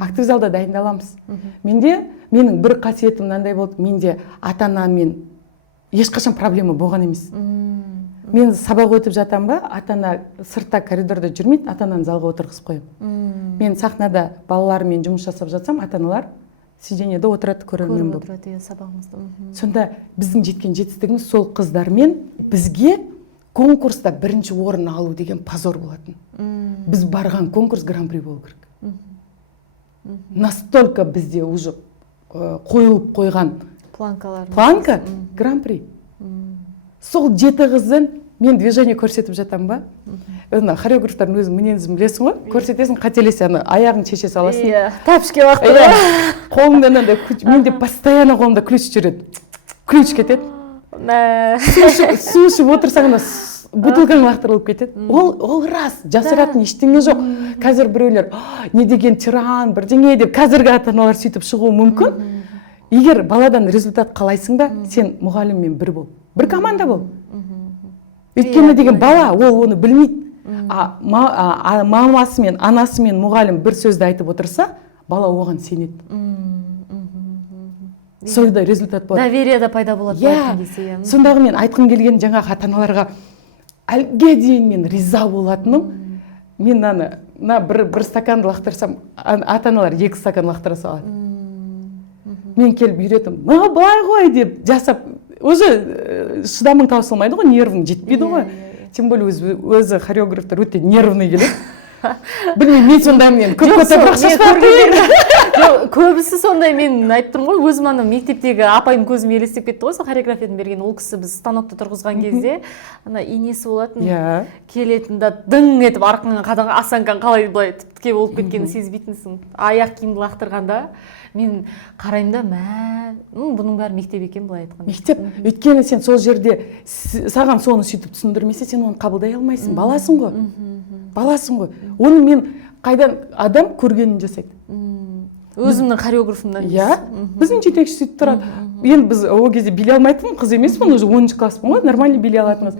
Актив залда дайындаламыз. Менің бір қасиетім мынандай болды, менде ата-анамен ешқашан проблема болған емес. Мен сабақ өтіп жатам ба, ата-ана сыртта коридорда жүрмейді, ата-ананы залға отырғызып қоямын. Мен сахнада балалармен жұмыс жасап жатсам, ата-аналар сиденьеде отырады, көрермен болып. Сонда біздің жеткен жетістігіміз сол қыздармен бізге конкурста бірінші орын алу деген позор болатын. Біз барған конкурс гран-при болу керек. Настолько бізде уже қойылып қойған планка гран-при. Сол 7 қыздан мен движение көрсетіп жатам ба? Хореографтардың өзің мінезін білесің ғой? Көрсетесің, қателесе, аяғын шеше саласың. Тапшке уақытта. Қолыңда менде постоянно қолымда ключ жүреді. Ключ кетеді. Су ішіп отырсаң, бутылкаң лақтырылып кетеді. Ол рас, жасыратын ештеңе жоқ. Қазір біреулер, не деген тиран, бірдеңе деп, қазіргі ата-аналар сөйтіп шығуы мүмкін. Егер баладан результат қалайсың да, сен мұғаліммен бір бол. Бір команда бол. Өйткені деген бала, ол оны білмейді. Мамасы мен анасы мен мұғалім бір сөзді айтып отырса, бала оған сенеді. Сонда результат болады. Доверие да пайда болады. Сондағы мен айтқым келген жаңағы ата-аналарға әлге дейін мен риза болатыным. Мен бір стаканды лақтырсам, ата-аналар 2 стакан лақтыра салады. Мен келіп үйретім, былай ғой деп жасап, уже шыдамың таусылмайды ғой, нервің жетпейді ғой. Тем более өзі хореографтар өте нервный келеді. Білмеймін, мен сонда мен көбісі сондай, мен айттым ғой, өзім ана мектептегі апайым көзім елестеп кетті ғой, сол хореографияны берген ол кісі біз станокта тұрғызған кезде, ана инесі болатын, келетін да дың етіп арқаңа қадаңға асанкан қалай былай тіпке болып кеткенін сезбейтінсің. Аяқ киімді лақтырғанда мен қараймын да, бұның бәрі мектеп екен былай айтқан. Мектеп, өйткені сен сол жерде саған соны сөйтіп түсіндірмесе, сен оны қабылдай алмайсың. Баласың ғой. Баласың ғой. Оны мен қайдан адам көргенін жасайды. Өзімнің хореографымнан. Біздің жетекші сөйтіп тұрады. Енді біз ол кезде билей алмайтын қыз емеспін, уже 10-ші класспын ғой, нормально билей алатынбыз.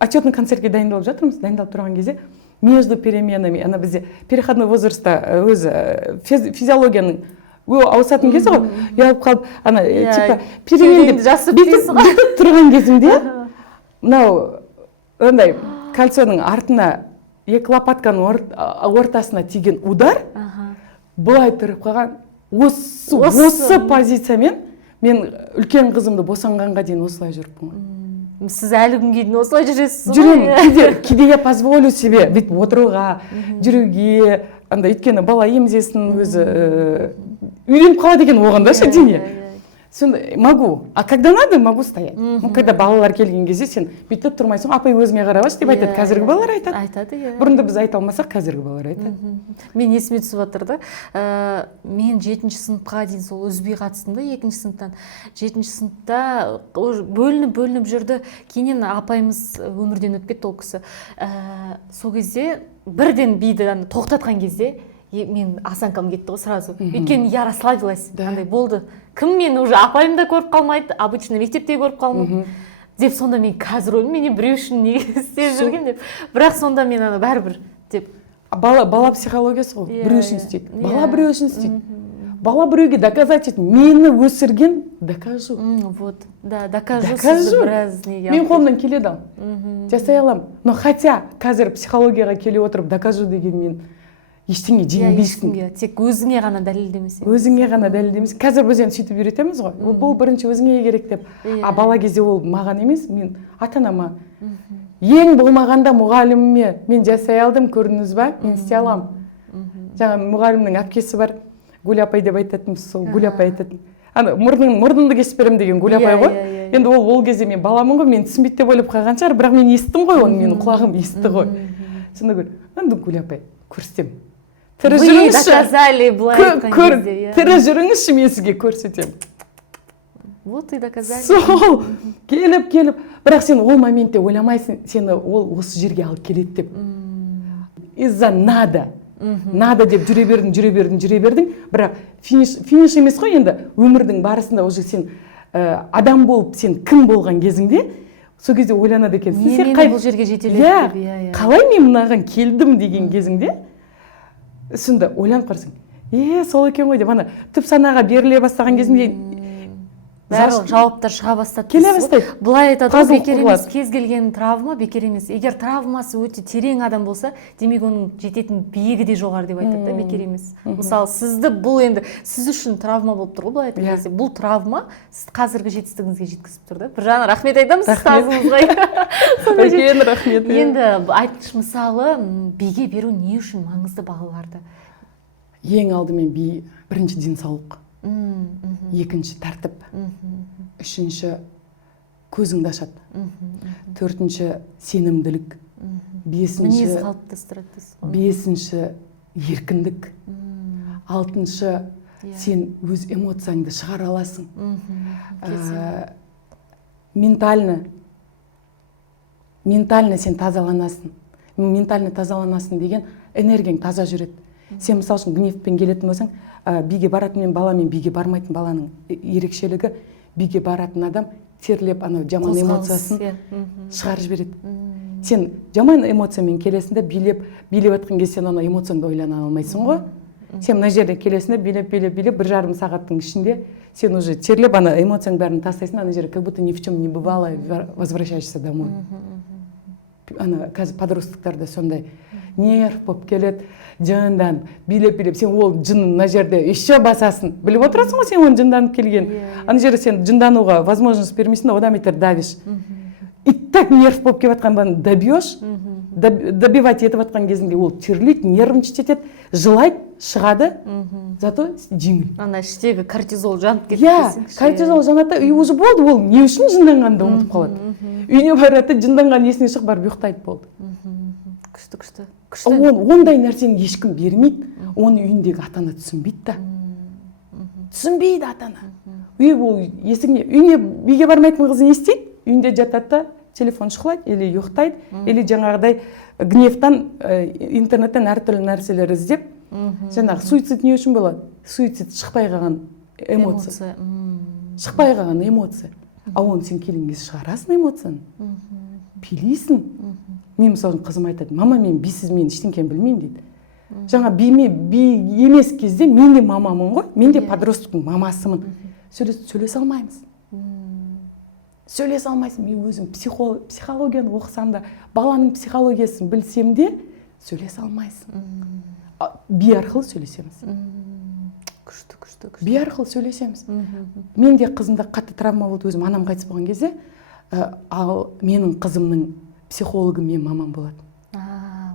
Отчетный концертке дайындалып жатырмыз. Дайындалып тұрған кезде между переменами ана бізде переходной возрастта өзі физиологияның ауысатын кезі ғой, ұялып қалып ана типа перемен деп бүйтіп тұрған кезімде мынау андай кольцоның артына екі лопатканың ортасына тиген удар былай тұрып қалған. Осы позициямен мен үлкен қызымды босанғанға дейін осылай жүріппін ғой. Сіз әлі күнге дейін осылай жүресіз ғой? Жүремін. Кейде я позволю себе бүйтіп отыруға, жүруге, андай өйткені бала емізесін өзі үйреніп қалады екен оғанда ше дене. Могу. А когда надо, могу стоять. Когда балалар келген кезде сен бүйтіп тұрмайсың, апай өзіме қарабашы деп айтады. Қазіргі балалар айтады. Айтады, иә. Бұрында біз айта алмасақ, қазіргі балалар айтады. Мен есіме түсіп жатыр да. Мен 7-ші сыныпқа дейін сол үзбей қатыстым да, 2-ші сыныптан. 7-ші сыныпта бөлініп жүрді. Кейіннен апайымыз өмірден өтіп кетті ол кісі. Сол кезде бірден биді тоқтатқан кезде мен осанкам кетті ғой сразу. Өйткені я расслабилась. Андай болды. Кім мені уже апайым да көріп қалмайды, обычно мектепте көріп қалмайды. Деп сонда мен қазір ойлаймын, мен біреу үшін неге істеп жүрген деп. Бірақ сонда мен бәрібір деп. Бала психологиясы ғой. Біреу үшін істейді. Бала біреу үшін істейді. Бала біреуге доказать етті. Мені өсірген докажу. Вот. Да, докажу. Біраз неге. Мен қолымнан келеді. Жасай аламын. Но хотя қазір психологияға келе отырып докажу деген мен ештеңе жеңбейсің. Тек өзіңе ғана дәлелдемесең. Өзіңе ғана дәлелдемесең. Қазір біз енді сөйтіп үйретеміз ғой. Бұл бірінші өзіңе керек деп. А бала кезде ол маған емес, мен ата-анама. Ең болмағанда мұғаліміме мен жасай алдым, көрдіңіз ба? Мен істей аламын. Жаңа мұғалімнің әпкесі бар. Гүл апай деп айтатынбыз, сол Гүл апай айтатын. Ана мұрныңды кесіп беремін деген Гүл апай ғой. Енді ол кезде мен баламын ғой, мен түсінбейді деп ойлап қалған шығар, бірақ мен естідім ғой оны, менің құлағым естіді ғой. Сонда Гүл апай, көрсетемін. Тірі жүріңізші, мен сізге көрсетемін. Вот и доказали. Сол, келіп, бірақ сен ол моментте ойламайсың, сені ол осы жерге алып келеді деп. Из-за надо деп жүре бердің, бірақ финиш емес қой енді, өмірдің барысында уже сен адам болып, сен кім болған кезіңде, сол кезде ойланады екен. Мен бұл жерге жетеледі деп. Қалай мен мынаған келдім деген кезіңде, сонда ойланып қарсың. Сол екен ғой деп, ана түп санаға беріле бастаған кезінде бәрі жауаптар шыға бастады. Келе бастайды. Былай айтады ғой, бекер емес, кез келген травма бекер емес. Егер травмасы өте терең адам болса, демек оның жететін биігі де жоғары деп айтады да, бекер емес. Мысалы, сізді бұл енді сіз үшін травма болып тұр ғой, былай айтқан кезде. Бұл травма сіз қазіргі жетістігіңізге жеткізіп тұр да. Bir жағынан рахмет айтамыз ұстазыңызға. Үлкен рахмет. Енді айтшы, мысалы, биге беру не үшін маңызды балаларды? Ең алдымен би бірінші денсаулық. Екінші тәртіп, үшінші көзіңді ашады, төртінші сенімділік, бесінші еркіндік, алтыншы сен өз эмоцияңды шығара аласың, ментально сен тазаланасың. Ментально тазаланасың деген энергияң таза жүреді. Сен мысалы үшін гневпен келетін болсаң, биге баратын баламен биге бармайтын баланың ерекшелігі, биге баратын адам терлеп анау жаман эмоциясын шығарып жібереді. Сен жаман эмоциямен келесіңде билеп жатқан кезде сен ана эмоцияңды ойлана алмайсың ғой. Сен мына жерде келесіңде билеп 1,5 сағаттың ішінде сен уже терлеп ана эмоцияң бәрін тастайсың, ана жерде как будто ни в чем не бывало, возвращаешься домой. Ана қазір подростықтарда сондай нерв болып келеді, жындан билеп, сен ол жынын мына жерде еще басасын. Біліп отырасың ғой сен оның жынданып келген. Ана жерде сен жындануға возможность бермейсің, одан бетер давишь. И так нерв болып келіп жатқан баны добьешь, добивать етіп жатқан кезінде ол терлейді, нервничать етеді, жылайды, шығады, зато жеңіл. Ана іштегі кортизол жанып кетті. Кортизол жанады, үй уже болды, ол не үшін жынданғанды ұмытып қалады. Үйіне барады, жынданған есіне шығып барып ұйықтайды болды. Күшті. Ондай нәрсені ешкім бермейді, оны үйіндегі ата-ана түсінбейді да. Түсінбейді ата-ана. Үйіне биге бармайтын қызы не істейді? Үйінде жатады да, телефон шықлайды, или ұйықтайды, или жаңағыдай гневтан, интернеттен әртүрлі нәрселер іздеп, жаңағы суицид не үшін болады? Суицид шықпай қалған эмоция. Шықпай қалған эмоция. А оны сен келген кезде шығарасың эмоцияны. Билейсің. мен мысалы қызым айтады, мама мен бисіз мен ештеңкені білмеймін дейді. Жаңа би емес кезде мен де мамамын ғой, мен де подростктың мамасымын. Сөйлесе алмаймыз. Сөйлесе алмайсың. Мен өзім психологияны оқысам да, баланың психологиясын білсем де сөйлесе алмайсың. Би арқылы сөйлесеміз. Күшті. Би арқылы сөйлесеміз. Мен де қызымда қатты травма болды, өзім анам қайтыс болған кезде, ал менің қызымның психологы мен мамам болады.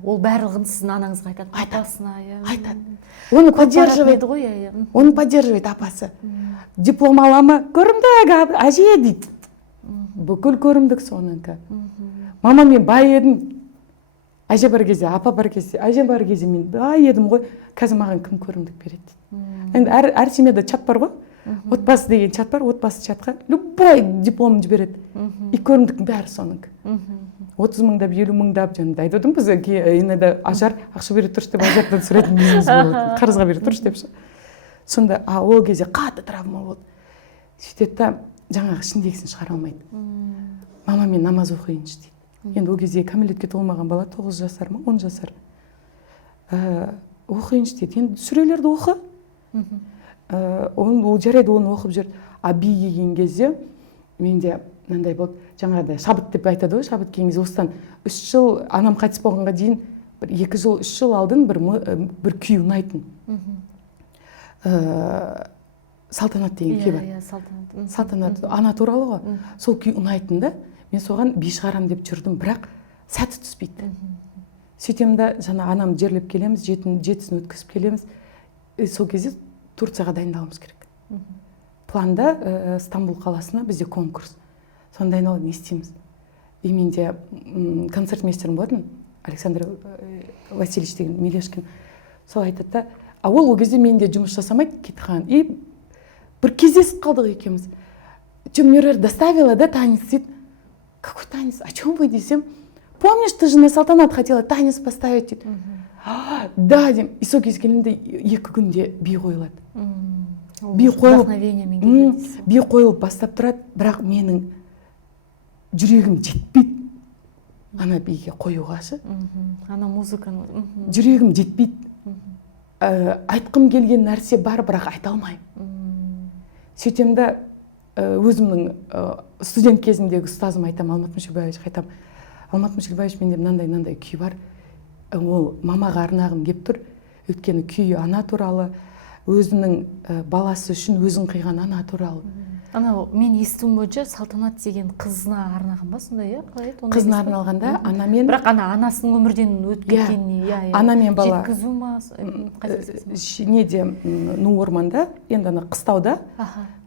Ол барлығын сіздің анаңызға айтады, апасына. Айтады. Оны поддерживает ғой, оны поддерживает апасы. Диплом алама, көрімдік әже дейді. Бүкіл көрімдік соныкі. Мама мен бай едім. Әже бар кезде, апа бар кезде, әже бар кезде мен бай едім ғой. Қазір маған кім көрімдік береді дейді. Енді әр семьяда чат бар ғой. Отбасы деген чат бар, отбасы чатқа любой дипломын жібереді. И көрімдіктің бәрі соныкі. 30 мыңдап, 50 мыңдап, жаңында айтып біз енді ажар ақша бере тұршы деп ажардан сұрайтын бизнес болады. Қарызға бере тұршы деп. Сонда ол кезде қатты травма болды. Сөйтеді да жаңағы ішіндегісін шығара алмайды. Мама мен намаз оқиыншы дейді. Енді ол кезде кәмелетке толмаған бала 9 жасар ма, 10 жасар. Оқиыншы дейді. Енді сүрелерді оқы. Ол жарайды, оны оқып жүр. А би келген кезде менде мынандай болды. Жаңағыдай шабыт деп айтады ғой, шабыт келген кезде осыдан 3 жыл анам қайтыс болғанға дейін 2 жыл, 3 жыл алдын бір күй ұнайтын. Салтанат деген күй бар. Салтанат ана туралы ғой. Сол күй ұнайтын да. Мен соған би шығарам деп жүрдім, бірақ сәті түспейді. Сөйтем да жаңа анам жерлеп келеміз, жетісін өткізіп келеміз. Сол кезде Турцияға дайындалуымыз керек. Планда Стамбул қаласына бізде конкурс. Сонда дайындалып не істейміз? И менде концертмейстерім болатын, Александр Васильевич деген Мелешкин. Сол айтады да, ол кезде менде жұмыс жасамайды, кетіп қалған. И бір кездесіп қалдық екеуміз. Чемнерер доставила, да, танец дейді. Какой танец? О чем вы десем? Помнишь, ты же на Салтанат хотела танец поставить дейді. Да, дем. И сол кез келгенде 2 күнде би қойылады. Би қойылып бастап тұрады, бірақ менің жүрегім жетпейді ана биге қоюғашы. Ана музыканы. Жүрегім жетпейді. Айтқым келген нәрсе бар, бірақ айта алмаймын. Сөйтем да өзімнің студент кезімдегі ұстазым айтам, Алмат Мүшелбаевич айтам. Алмат Мүшелбаевич, менде мынандай күй бар. Ол мамаға арнағым кеп тұр. Өйткені күйі ана туралы, өзінің баласы үшін өзін қиған ана туралы. Ана мен естуім бойынша Салтанат деген қызына арнаған ба сондай, Қызына арналғанда анамен, бірақ анасының өмірден өтіп кеткеніне, анамен бала жеткізу ма? Неде, Орманда, енді ана қыстауда,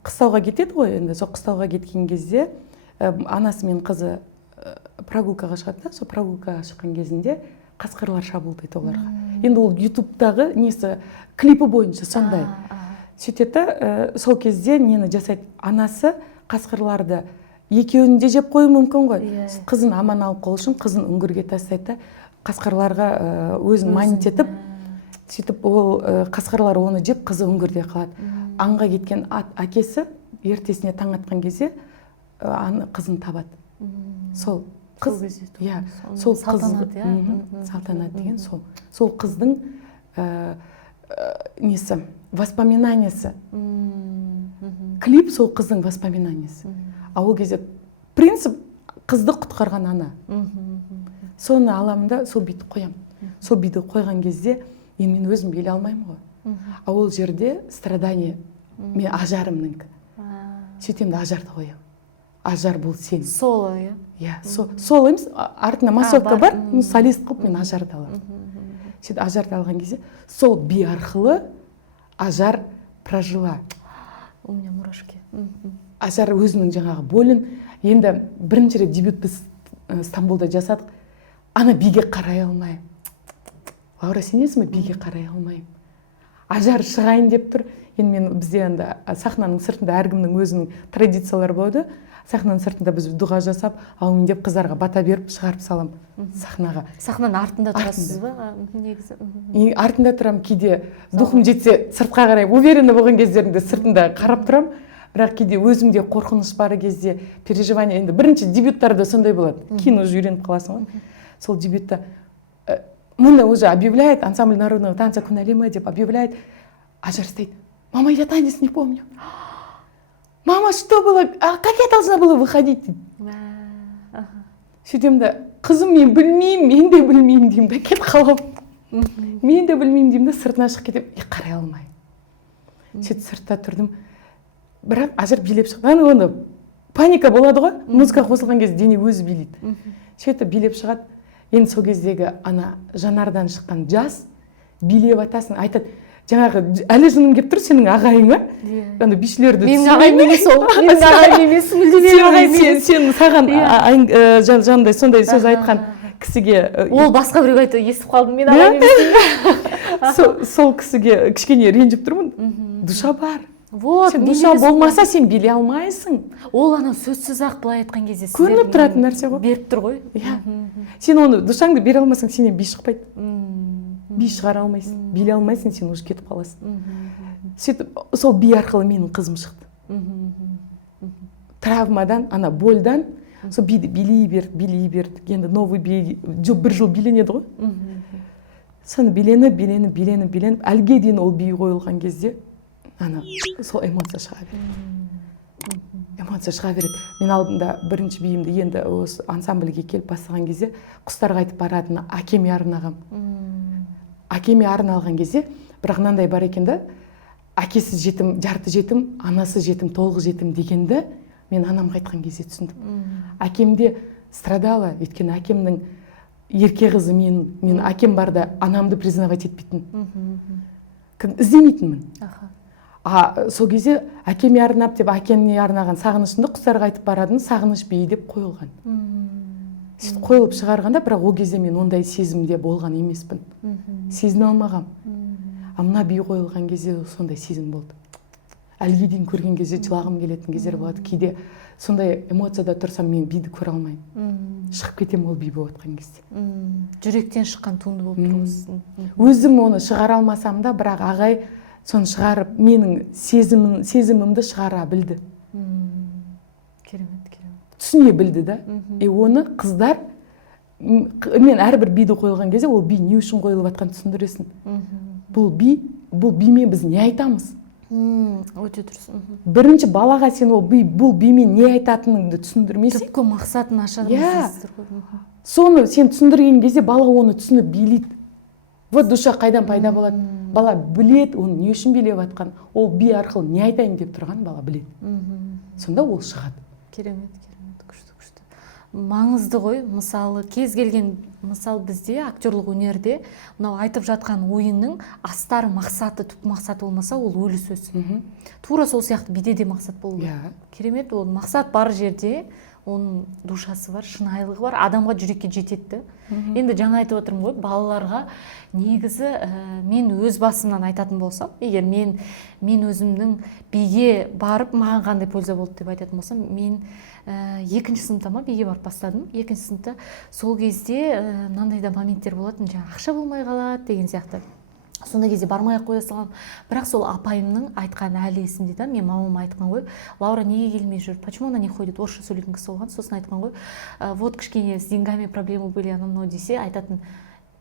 қыстауға кетеді ғой, енді сол қыстауға кеткен кезде анасы мен қызы прогулкаға шығады да, сол прогулкаға шыққан кезінде қасқырлар шабуылдайды оларға. Енді ол ютубтағы несі клипі бойынша сондай. Сөйтеді, сол кезде нені жасайды? Анасы қасқырларды екеуін де жеп қою мүмкін ғой. Қызын аман алып қол үшін қызын үңгірге тастайды да, қасқырларға өзін манит етіп, сөйтіп ол қасқырлар оны жеп, қызы үңгірде қалады. Аңға кеткен әкесі ертесіне таң атқан кезде қызын табады. Сол қыз, сол Салтанат деген сол қыздың несі, воспоминаниясы. Клип сол қыздың воспоминаниясы. А ол кезде принцип қызды құтқарған ана. Соны аламын да сол биді қоям. Сол биді қойған кезде мен өзім билей алмаймын ғой. А ол жерде страдание мен ажарымның. Сөйтем де ажарды қоям. Ажар бұл сен. Соло, соло емес, артына массовка бар, солист қылып мен ажарды аламын. Сөйтіп ажарды алған кезде сол би арқылы ажар прожила. У меня мурашки. Ажар өзінің жаңағы болын, енді бірінші рет дебютты Стамбулда жасадық. Ана биге қарай алмайым. Лаура, сенесің бе, биге қарай алмайым. Ажар шығайын деп тұр. Енді мен бізде енді сахнаның сыртында әркімнің өзінің традициялары болады. Сахнаның сыртында біз дұға жасап, аумин деп қыздарға бата беріп шығарып салам сахнаға. Сахнаның артында тұрасыз ба? Негізі. Артында тұрам, кейде духым жетсе сыртқа қарай, уверенно болған кездерінде сыртында қарап тұрам. Бірақ кейде өзімде қорқыныш бар кезде, переживание, енді бірінші дебюттарда сондай болады. Кейін уже үйреніп қаласың ғой. сол дебютта мына уже объявляет ансамбль народного танца Куналима деп объявляет. Ажар стоит: мама, я танец не помню. Мама, что было? А как я должна была выходить? Сөйтем да, қызым, мен білмеймін, мен де білмеймін деймін да, кетіп қаламын. Мен де білмеймін деймін да, сыртына шығып кетіп, қарай алмаймын. Сөйтіп сыртта тұрдым. Бірақ Ажар билеп шықты. Оны паника болады ғой, музыка қосылған кезде дене өзі билейді. Сөйтіп билеп шығады. Енді сол кездегі ана жанардан шыққан жас билеп атасын, айтады: жаңағы әлі жыным келіп тұр, сенің ағайың ба? Ана бишілерді менің ағайым емес ол. Менің ағайым емес, мүлдем ағайым емес. Сен саған жаңағыдай сондай сөз айтқан кісіге ол басқа біреу айтты, естіп қалдым, мен ағайым емес. Сол кісіге кішкене ренжіп тұрмын. Душа бар. Вот, душа болмаса сен билей алмайсың. Ол ана сөзсіз-ақ былай айтқан кезде көрініп тұратын нәрсе ғой. Беріп тұр ғой. Сен оны душаңды бере алмасаң, сенен би шықпайды. Би шығара алмайсың, билей алмайсың, сен уже кетіп қаласың. Сөйтіп, сол би арқылы менің қызым шықты. Травмадан, ана больдан, сол биді билей берді. Енді новый би, бір жыл биленеді ғой. Соны биленіп, әлге дейін ол би қойылған кезде, ана сол эмоция шыға береді. Эмоция шыға береді. Мен алдында бірінші биімді енді осы ансамбльге келіп бастаған кезде құстарға айтып баратын әкеме арнағам. Әкеме арналған кезде, бірақ мынандай бар екен да, әкесі жетім, жарты жетім, анасы жетім, толық жетім дегенді мен анамға айтқан кезде түсіндім. Әкемде страдала, өйткені әкемнің ерке қызы мен әкем барда анамды признавать етпейтін. Іздемейтінмін. Сол кезде әкеме арнап деп, әкеміне арнаған сағынышымды құстарға айтып барадым, сағыныш биі деп қойылған. Сөйтіп қойылып шығарғанда, бірақ ол кезде мен ондай сезімде болған емеспін. Сезіне алмағам. Мына би қойылған кезде сондай сезім болды. Әлге дейін көрген кезде жылағым келетін кездер болады. Кейде сондай эмоцияда тұрсам, мен биді көре алмаймын. Шығып кетем ол би болып отқан кезде. Жүректен шыққан туынды болып тұрмыз. Өзім оны шығара алмасам да, бірақ ағай соны шығарып, менің сезімімді шығара білді. Керемет. Түсіне білді да. Оны қыздар, мен әрбір биді қойылған кезде, ол би не үшін қойылып жатқанын түсіндіресің. Бұл бимен біз не айтамыз? Өте дұрыс. Бірінші балаға сен бұл бимен не айтатыныңды түсіндірмесең, түпкі мақсатын ашады. Соны сен түсіндірген кезде бала оны түсініп билейді. Вот душа қайдан пайда болады? Бала білет, оны не үшін билеп жатқан, ол би арқылы не айтайын деп тұрған бала білет. Сонда ол шығады. Керемет, күшті. Маңызды ғой, мысалы, кез келген, мысалы бізде актерлық өнерде, мынау айтып жатқан ойынның астары мақсаты, түп мақсаты болмаса, ол өлі сөз. Тура сол сияқты биде де мақсат болу керек. Керемет, ол мақсат бар жерде, оның душасы бар, шынайылығы бар, адамға жүрекке жетеді. Енді жаңа айтып отырмын ғой, балаларға негізі мен өз басымнан айтатын болсам, егер мен өзімнің биге барып, маған қандай польза болды деп айтатын болсам, мен екінші сыныпта биге барып бастадым. Екінші сыныпта сол кезде мынандай да моменттер болатын, жаңа ақша болмай қалады деген сияқты. Сонда кезде бармай қоя салам. Бірақ сол апайымның айтқан әлі есімде да, мен мамама айтқан ғой, Лаура неге келмей жүр? Почему она не ходит? Орысша сөйлейтін кісі болған. Сосын айтқан ғой, вот кішкене с деньгами проблемы были, анау десе, айтатын: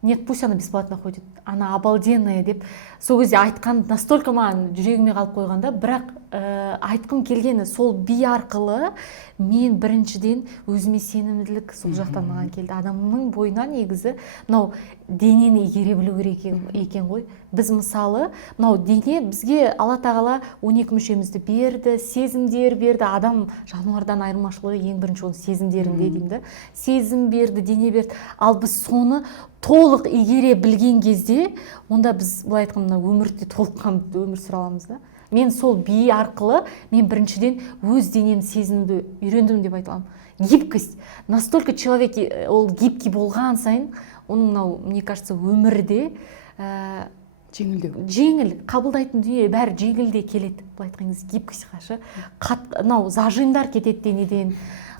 нет, пусть она бесплатно ходит, она обалденная деп. Сол кезде айтқан настолько маған жүрегіме қалып қойғанда, бірақ айтқым келгені сол би арқылы мен біріншіден өзіме сенімділік сол жақтан маған келді. Адамның бойынан негізі мынау денені игере білу керек екен ғой. Біз мысалы, мынау дене бізге Алла тағала 12 мүшемізді берді, сезімдер берді. Адам жануардан айырмашылығы ең бірінші оның сезімдерінде деймді. Сезім берді, дене берді. Ал біз соны толық игере білген кезде, онда біз былай айтқанда өмірде толыққанды өмір сүре аламыз да. Мен сол би арқылы мен біріншіден өз денем сезімді үйрендім деп айта аламын. Гибкость. Настолько человек ол гибкий болған сайын, оның мынау, мне кажется, өмірде жеңіл қабылдайтын дүние бәрі жеңілдей келеді. Былай айтқан кезде гибкость қашы. Мынау зажимдар кетеді денеден.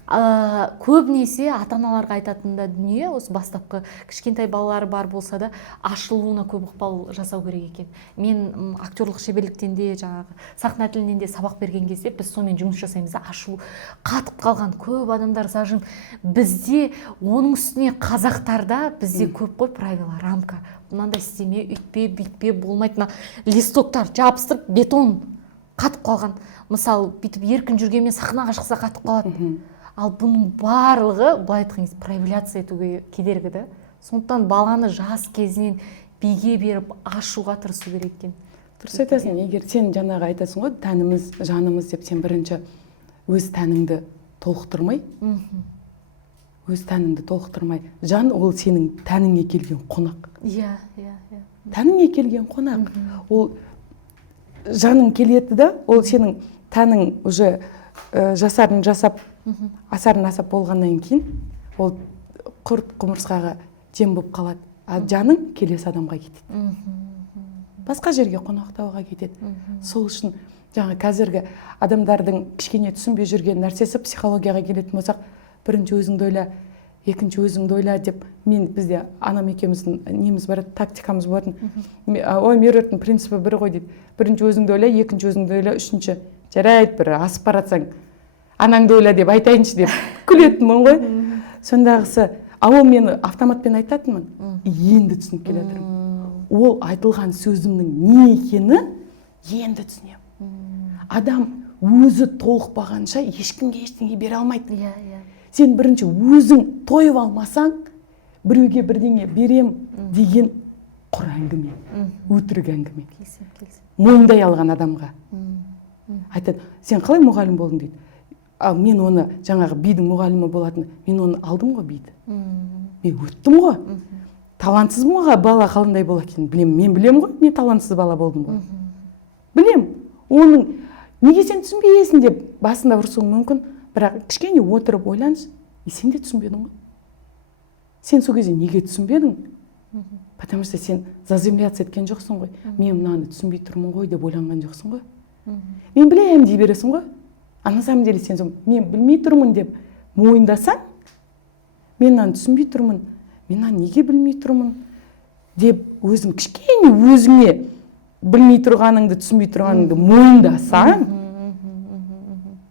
көбінесе ата-аналарға айтатын да дүние осы бастапқы кішкентай балалары бар болса да ашылуына көп ықпал жасау керек екен. Мен актерлық шеберліктен де жаңағы сахна тілінен де сабақ берген кезде біз сонымен жұмыс жасаймыз да, ашылу қатып қалған көп адамдар зажим. Бізде оның үстіне қазақтарда бізде көп қой правила, рамка. Мынандай істеме, үйтпе, бүйтпе, болмайды. Листоктар жабыстырып, бетон қатып қалған. Мысалы, бүйтіп еркін жүргенмен сахнаға шықса қатып қалады. Ал бұның барлығы, былай айтқанда, проявляция етуге кедергі да. Сондықтан баланы жас кезінен биге беріп ашуға тырысу керек екен. Дұрыс айтасың, егер сен жаңағы айтасың ғой, тәніміз, жанымыз деп, сен бірінші өз тәніңді толықтырмай, жан ол сенің тәніңе келген қонақ. Иә. Тәніңе келген қонақ. Ол жаның келеді да, ол сенің тәнің уже жасарын жасап, асарын асап болғаннан кейін, ол құрт құмырсқаға жем болып қалады. А жаның келесі адамға кетеді. Басқа жерге қонақтауға кетеді. Сол үшін жаңа қазіргі адамдардың кішкене түсінбей жүрген нәрсесі психологияға келетін болсақ, бірінші өзіңді ойла, екінші өзіңді ойла деп, бізде анам екеуміздің неміз бар, тактикамыз болатын. Ой, Меруерттің принципі бір ғой дейді. Бірінші өзіңді ойла, екінші өзіңді ойла, үшінші жарайды, бір асып баратсаң, анаңды ойла деп айтайыншы деп күлетінмін ғой. Сондағысы, ол мені автоматпен айтатынмын, енді түсініп келе жатырмын. Ол айтылған сөзімнің не екені енді түсінемін. Адам өзі толықпағанша ешкімге ештеңе бере алмайды. Сен бірінші өзің тойып алмасаң, біреуге бірдеңе берем деген құр әңгіме, өтірік әңгіме. Мойындай алған адамға айтады, сен қалай мұғалім болдың дейді. Мен оны жаңағы бидің мұғалімі болатын, мен оны алдым ғой биді. Мен өттім ғой. Талантсыз бала қаландай болады екен білем. Мен білем ғой, мен талантсыз бала болдым ғой. Білем. Оның неге сен түсінбейсің деп басында ұрсуың мүмкін, бірақ кішкене отырып ойланшы, сен де түсінбедің ғой. Сен сол кезде неге түсінбедің? Потому что сен заземляться еткен жоқсың ғой. Мен мынаны түсінбей тұрмын ғой деп ойланған жоқсың ғой. Мен білем дей бересің ғой. А на самом деле сен мен білмей тұрмын деп мойындасаң, мен мынаны түсінбей тұрмын, мен мынаны неге білмей тұрмын деп өзің кішкене өзіңе білмей тұрғаныңды, түсінбей тұрғаныңды мойындасаң,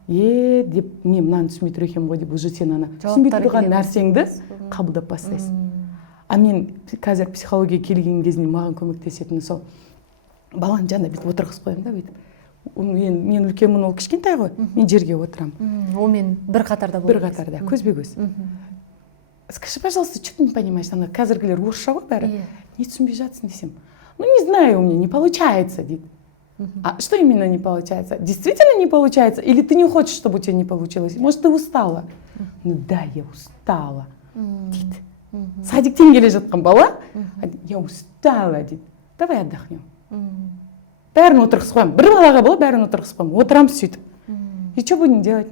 деп мен мынаны түсінбей тұр екенмін ғой деп уже сен ана түсінбей тұрған нәрсеңді қабылдап бастайсың. А мен қазір психология келген кезінде маған көмектесетіні сол, баланы жаңа бүйтіп отырғызып қоямын да, бүйтіп. Мен үлкенмін, ол кішкентай ғой, мен жерге отырамын. Ол мен бір қатарда болу. Бір қатарда, көзбе-көз. Скажи, пожалуйста, что ты не понимаешь? Там қазіргілер орысша ғой бәрі. Не түсінбей жатсың десем. Не знаю, у меня не получается, дейді. А что именно не получается? Действительно не получается? Или ты не хочешь, чтобы у тебя не получилось? Может, ты устала? Да, я устала, дейді. Садиктен келе жатқан бала, я устала, дейді. Давай отдохнем. Бәрін отырғызып қоямын. Бір балаға бола, бәрін отырғызып қоямын. Отырамыз сөйтіп. И что будем делать?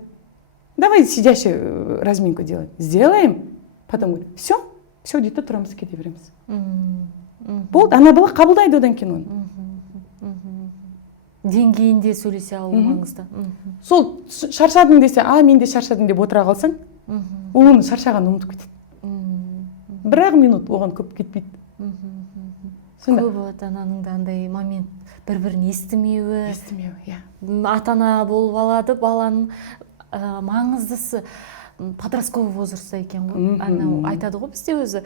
Давай сидящую разминку делаем. Сделаем. Потом говорит, все дейді, тұрамыз, кете береміз. Болды, ана бала қабылдайды одан кейін оны. Деңгейінде сөйлесе алу маңызды. Сол шаршадың десе, мен де шаршадым деп отыра қалсаң, оны шаршаған ұмытып кетеді. Бір-ақ минут оған көп кетпейді. Көп ата-ананың да андай момент бір-бірін естімеуі, ата-ана болып алады, баланың маңыздысы подростковый возрастта екен ғой. Айтады ғой бізде өзі.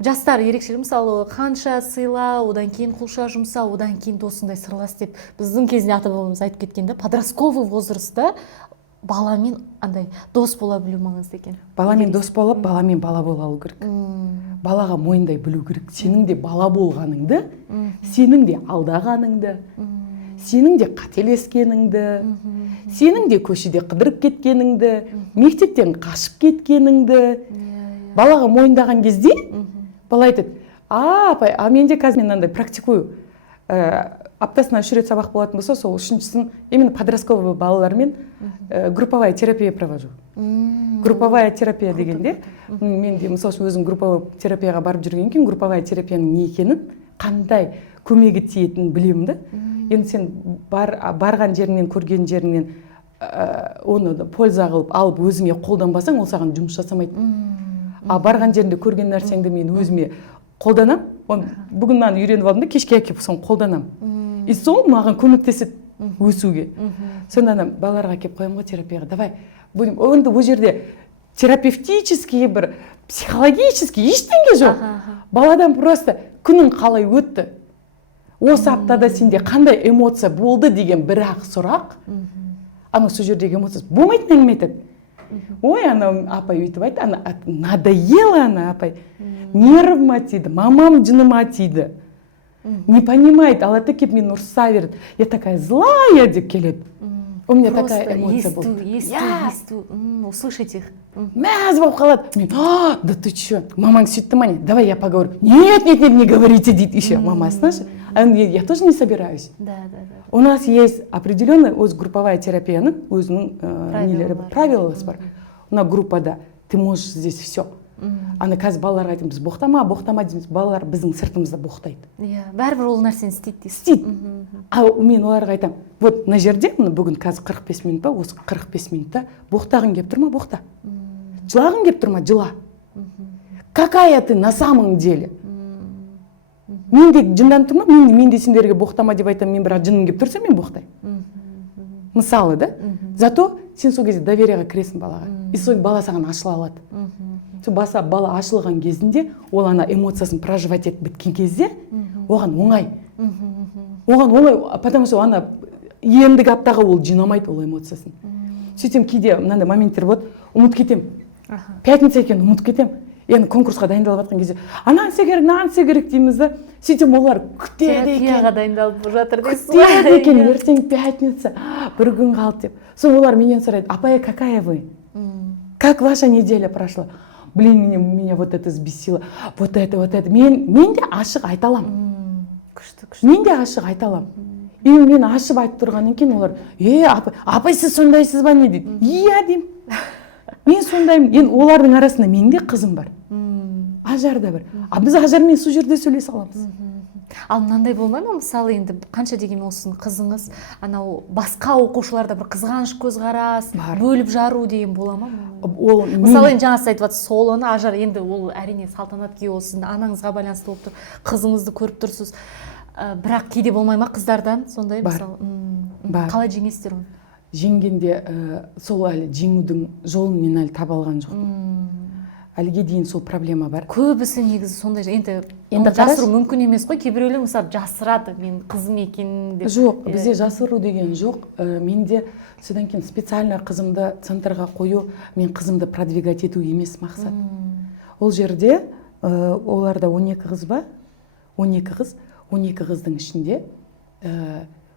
Жастар ерекше, мысалы, қанша сыйла, одан кейін құлша жұмса, одан кейін досыңдай сырлас деп. Біздің кезінде ата-бабамыз айтып кеткенде, подростковый возрастта баламен андай дос бола білу маңызды екен. Баламен дос болып, баламен бала бола алу керек. Балаға мойындай білу керек. Сенің де бала болғаныңды, сенің де алдағаныңды, сенің де қателескеніңді, сенің де көшеде қыдырып кеткеніңді, мектептен қашып кеткеніңді. Балаға мойындаған кезде, бала айтады, апай, мен де қазір мынандай практикую. Аптасына 3 рет сабақ болатын болса, сол үшіншісін именно подростковый балалармен групповая терапия провожу. Групповая терапия дегенде, мен де мысалы өзім групповой терапияға барып жүрген кейін, групповая терапияның не екенін, қандай көмегі тиетінін білемін да. Енді сен барған жеріңнен, көрген жеріңнен оны польза қылып алып өзіңе қолданбасаң, ол саған жұмыс жасамайды. А барған жерінде көрген нәрсеңді мен өзіме қолданам, бүгіннен үйреніп алдым да кешке әкеліп соны қолданам. И сол маған көмектеседі өсуге. Сонда балаларға келіп қоямын ғой терапияға. Давай, будем. Онда ол жерде терапевтический бір психологический ештеңе жоқ. Баладан просто күнің қалай өтті? Осы аптада сенде қандай эмоция болды деген бір-ақ сұрақ. Ана сол жердегі эмоция болмайтын әңгіме айтады. Ой, ана апай өйтіп айтты, ана надоела ана апай. Нервыма тиді, мамам жыныма тиді. Не понимает, ал это келіп мені ұрса береді. Я такая злая деп келеді. У меня такая эмоция была. Есту, услышать их. Мәз болып қалады. Мен, да ты что, мамаң сөйтті ма? Давай я поговорю. Нет, не говорите, дейді еще. Мама, знаешь, я тоже не собираюсь. Да. У нас есть определенная групповая терапияның өзінің правиласы бар. Мына группада ты можешь здесь все. Ана қазір балаларға айтамын, біз боқтама дейміз, балалар біздің сыртымызда боқтайды. Иә, бәрібір ол нәрсені істейді. Ал мен оларға айтамын, вот мына жерде, бүгін қазір 45 минут па, осы 45 минутта боқтағың келіп тұр ма, боқта. Жылағың келіп тұр ма, жыла. Какая ты на самом деле? Мен де жынданып тұр ма, мен де сендерге боқтама деп айтамын, мен бірақ жыным келіп тұрса, мен боқтаймын. Мысалы, да? Зато сен сол кезде доверияға кіресің балаға. И сол бала саған ашыла алады. Бала ашылған кезінде, ол ана эмоциясын проживать етіп біткен кезде, оған оңай. Потому что ана ендігі аптаға ол жинамайды ол эмоциясын. Сөйтем кейде мынандай моменттер болады, ұмытып кетем. Пятница екен, ұмытып кетем. Енді конкурсқа дайындалып жатқан кезде, ананы істеу керек дейміз да. Сөйтем олар күтеді екен. Терапияға дайындалып жатыр дейсіз. Күтеді екен, ертең пятница, бір күн қалды деп. Сол олар менен сұрайды, апай, какая вы? Как ваша неделя прошла? Блин, меня вот это взбесило, вот это. Мен де ашық айта алам. Мен де ашық айта алам. И мен ашып айтып тұрғаннан кейін олар, апай, сіз сондайсыз ба не дейді? Иә деймін. Мен сондаймын. Енді олардың арасында менің де қызым бар. Ажар да бар. Біз ажармен сол жерде сөйлесе аламыз. Ал мынандай болмай ма, мысалы енді қанша дегенмен olsun қызыңыз анау басқа оқушыларда бір қызғаныш көзқарас бөліп жару деген бола ма? Мысалы енді жаңа сіз айтып жатсыз, солоны ажар, енді ол әрине салтанат күйеу болсын, анаңызға байланысты болып тұр, қызыңызды көріп тұрсыз. Бірақ кейде болмай ма қыздардан сондай, мысалы? Қалай жеңесіздер оны? Жеңгенде сол әлі жеңудің жолын мен әлі таба алған жоқпын. Әліге дейін сол проблема бар. Көбісі негізі сондай, енді жасыру мүмкін емес қой, кейбіреулер мысалы жасырады, мен қызым екенін деп. Жоқ, бізде жасыру деген жоқ. Менде содан кейін специально қызымды центрға қою, мен қызымды продвигать ету емес мақсат. Ол жерде оларда 12 қыз ба? 12 қыз, 12 қыздың ішінде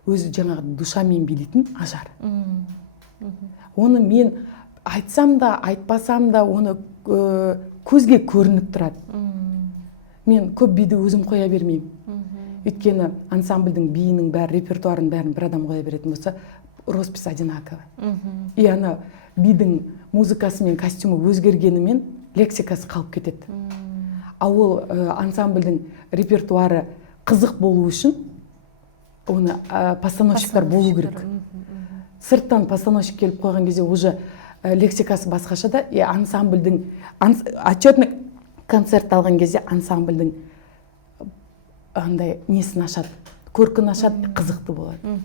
өзі жаңағы душамен билейтін ажар. Оны мен айтсам да, айтпасам да, оны көзге көрініп тұрады. Мен көп биді өзім қоя бермеймін. Өйткені ансамбльдің биінің бәрі, репертуарын бәрін бір адам қоя беретін болса, роспись одинаковый. И ана бидің музыкасы мен костюмы өзгергенімен лексикасы қалып кетеді. А ол ансамбльдің репертуары қызық болу үшін оны постановщиктар болу керек. Сырттан постановщик келіп қойған кезде уже лексикасы басқаша да, ансамбльдің отчетный концерт алған кезде ансамбльдің андай несін ашады, көркін ашады, қызықты болады.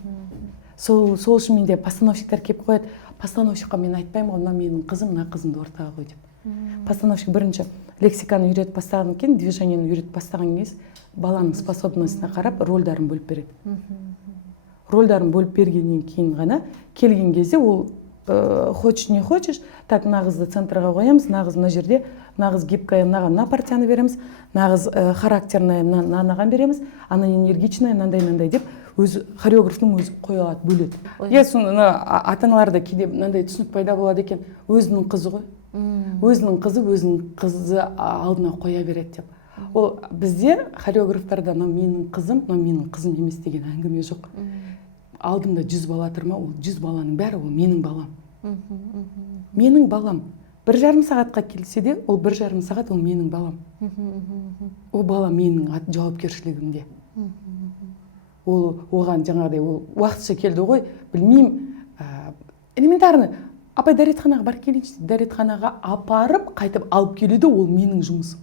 Сол үшін менде постановщиктар келіп қояды. Постановщикқа мен айтпаймын, мына менің қызым, мына қызымды ортаға қой деп. Постановщик бірінші лексиканы үйретіп бастаған кейін, движениені үйретіп бастаған кез баланың способностына қарап рольдарын бөліп береді. Рольдарын бөліп бергеннен кейін ғана келген кезде ол хочешь не хочешь, так нағызды центрға қоямыз, нағыз мына жерде, нағыз гибкая мына партияны береміз, нағыз характерная мынаған береміз, ана энергичная мынандай деп өз хореографтың өзі қоя алады, бөледі. Ата-аналарда кейде мынандай түсінік пайда болады екен, өзінің қызы ғой. Өзінің қызы алдына қоя береді деп. Ол бізде хореографтарда менің қызым емес деген әңгіме жоқ. Алдымда 100 бала тұрма, ол 100 баланың бәрі ол менің балам. Менің балам. 1,5 сағатқа келсе де, ол 1,5 сағат ол менің балам. Ол бала менің жауапкершілігімде. Ол оған жаңағыдай ол уақытша келді ғой, білмеймін, элементарный. Апай дәретханаға барып келейінші, дәретханаға апарып қайтып алып келеді, ол менің жұмысым.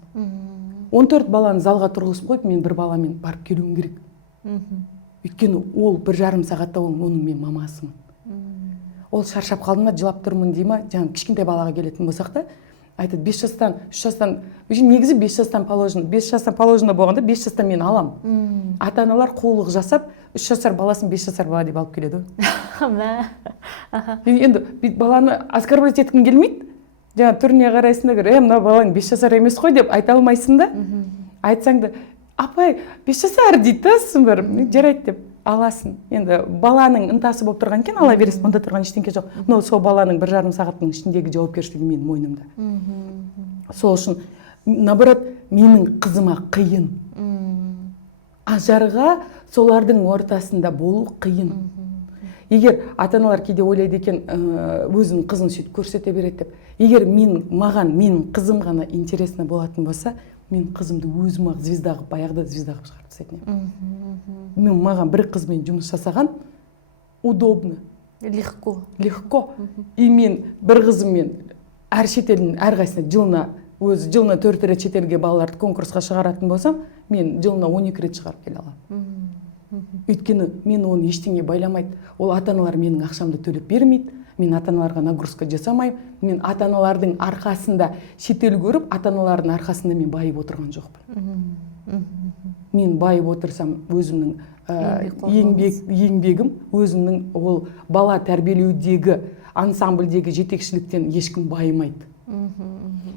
14 баланы залға тұрғызып қойып, мен бір баламен барып келуім керек. Өйткені ол 1,5 сағатта оның мен мамасымын. Ол шаршап қалды ма, жылап тұрмын дей ма, жаңағы кішкентай балаға келетін болсақ та, айтады 5 жастан, 3 жастан, негізі 5 жастан положено. 5 жастан положено болғанда 5 жастан мен алам. Ата-аналар қулық жасап, 3 жасар баласын 5 жасар бала деп алып келеді. Енді баланы оскорблять еткің келмейді. Жаңа түріне қарайсыңдар, мына балаң 5 жасар емес қой деп айта алмайсың да. Айтсаң да, апай 5 жасар дейді, бір жарайды деп аласың. Енді баланың ынтасы болып тұрған екен, ала бересің, онда тұрған ештеңке жоқ. Но сол баланың 1,5 сағаттың ішіндегі жауапкершілігі менің мойнымда. Сол үшін, наоборот, менің қызыма қиын. Ажарға солардың ортасында болу қиын. Егер ата-аналар кейде ойлайды екен, өзінің қызын сөйтіп көрсете береді деп. Егер менің қызым ғана интересно болатын болса, мен қызымды өзім ақ звезда қылып, баяғыда звезда қылып шығарып тастайтын едім. Маған бір қызбен жұмыс жасаған удобно. Легко. И мен бір қызыммен әр шетелдің әрқайсысына жылына 4 рет шетелге балаларды конкурсқа шығаратын болсам, мен жылына 12 рет шығарып келе аламын. Өйткені мен оны ештеңе байламайды. Ол ата-аналар менің ақшамды төлеп бермейді. Мен ата-аналарға нагрузка жасамаймын. Мен ата-аналардың арқасында шетел көріп, ата-аналардың арқасында мен байып отырған жоқпын. Мен байып отырсам, өзімнің еңбегім, өзімнің ол бала тәрбиелеудегі, ансамбльдегі жетекшіліктен ешкім байымайды.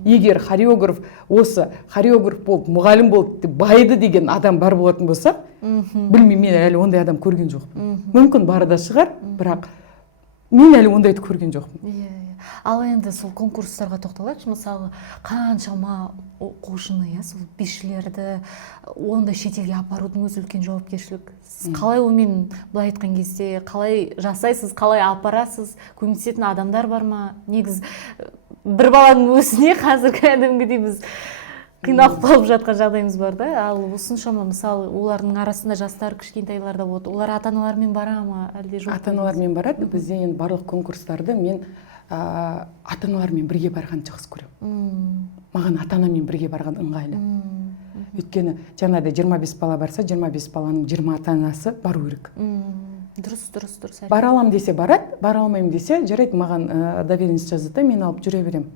Егер хореограф болып, мұғалім болып байды деген адам бар болатын болса, білмеймін, мен әлі ондай адам көрген жоқпын. Мүмкін бары да шығар, бірақ мен әлі ондайды көрген жоқпын. Ал енді сол конкурстарға тоқталайықшы, мысалы қаншама оқушыны, сол бишілерді ондай шетелге апарудың өзі үлкен жауапкершілік. Сіз қалай онымен былай айтқан кезде қалай жасайсыз, қалай апарасыз, көмектесетін адамдар бар ма? Негіз бір баланың өзіне қазір кәдімгідей біз қиналып қалып жатқан жағдайымыз бар да. Ал осыншама мысалы олардың арасында жастар кішкентайлар да болады. Олар ата-аналармен бара ма, әлде жоқ? Ата-аналармен барады. Бізде енді барлық конкурстарды мен ата-аналармен бірге барғанды жақсы көремін. Маған ата-анамен бірге барған ыңғайлы. Өйткені жаңада 25 бала барса, 25 баланың 20 ата-анасы бару керек. Дұрыс. Бара алам десе барады, бара алмаймын десе, жарайды, маған доверенность жазды, мен алып жүре беремін.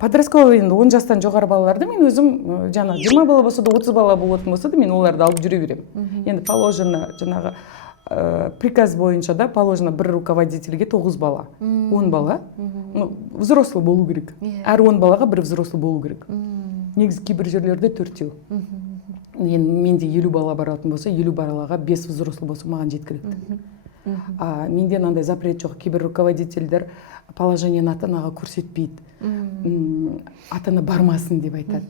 Подростковый енді 10 жастан жоғары балаларды мен өзім жаңа 20 бала болса да 30 бала болатын болса да мен оларды алып жүре беремін. Енді положено жаңағы приказ бойынша да положено бір руководительге 9 бала, 10 бала взрослый болу керек. Әр 10 балаға бір взрослый болу керек. Негізі кейбір жерлерде 4-еу. Менде 50 бала баратын болса, 50 балаға 5 взрослый болса маған жеткілікті. Менде андай запрет жоқ. Кейбір руководительдер положениені ата-анаға көрсетпейді. Ата-ана бармасын деп айтады.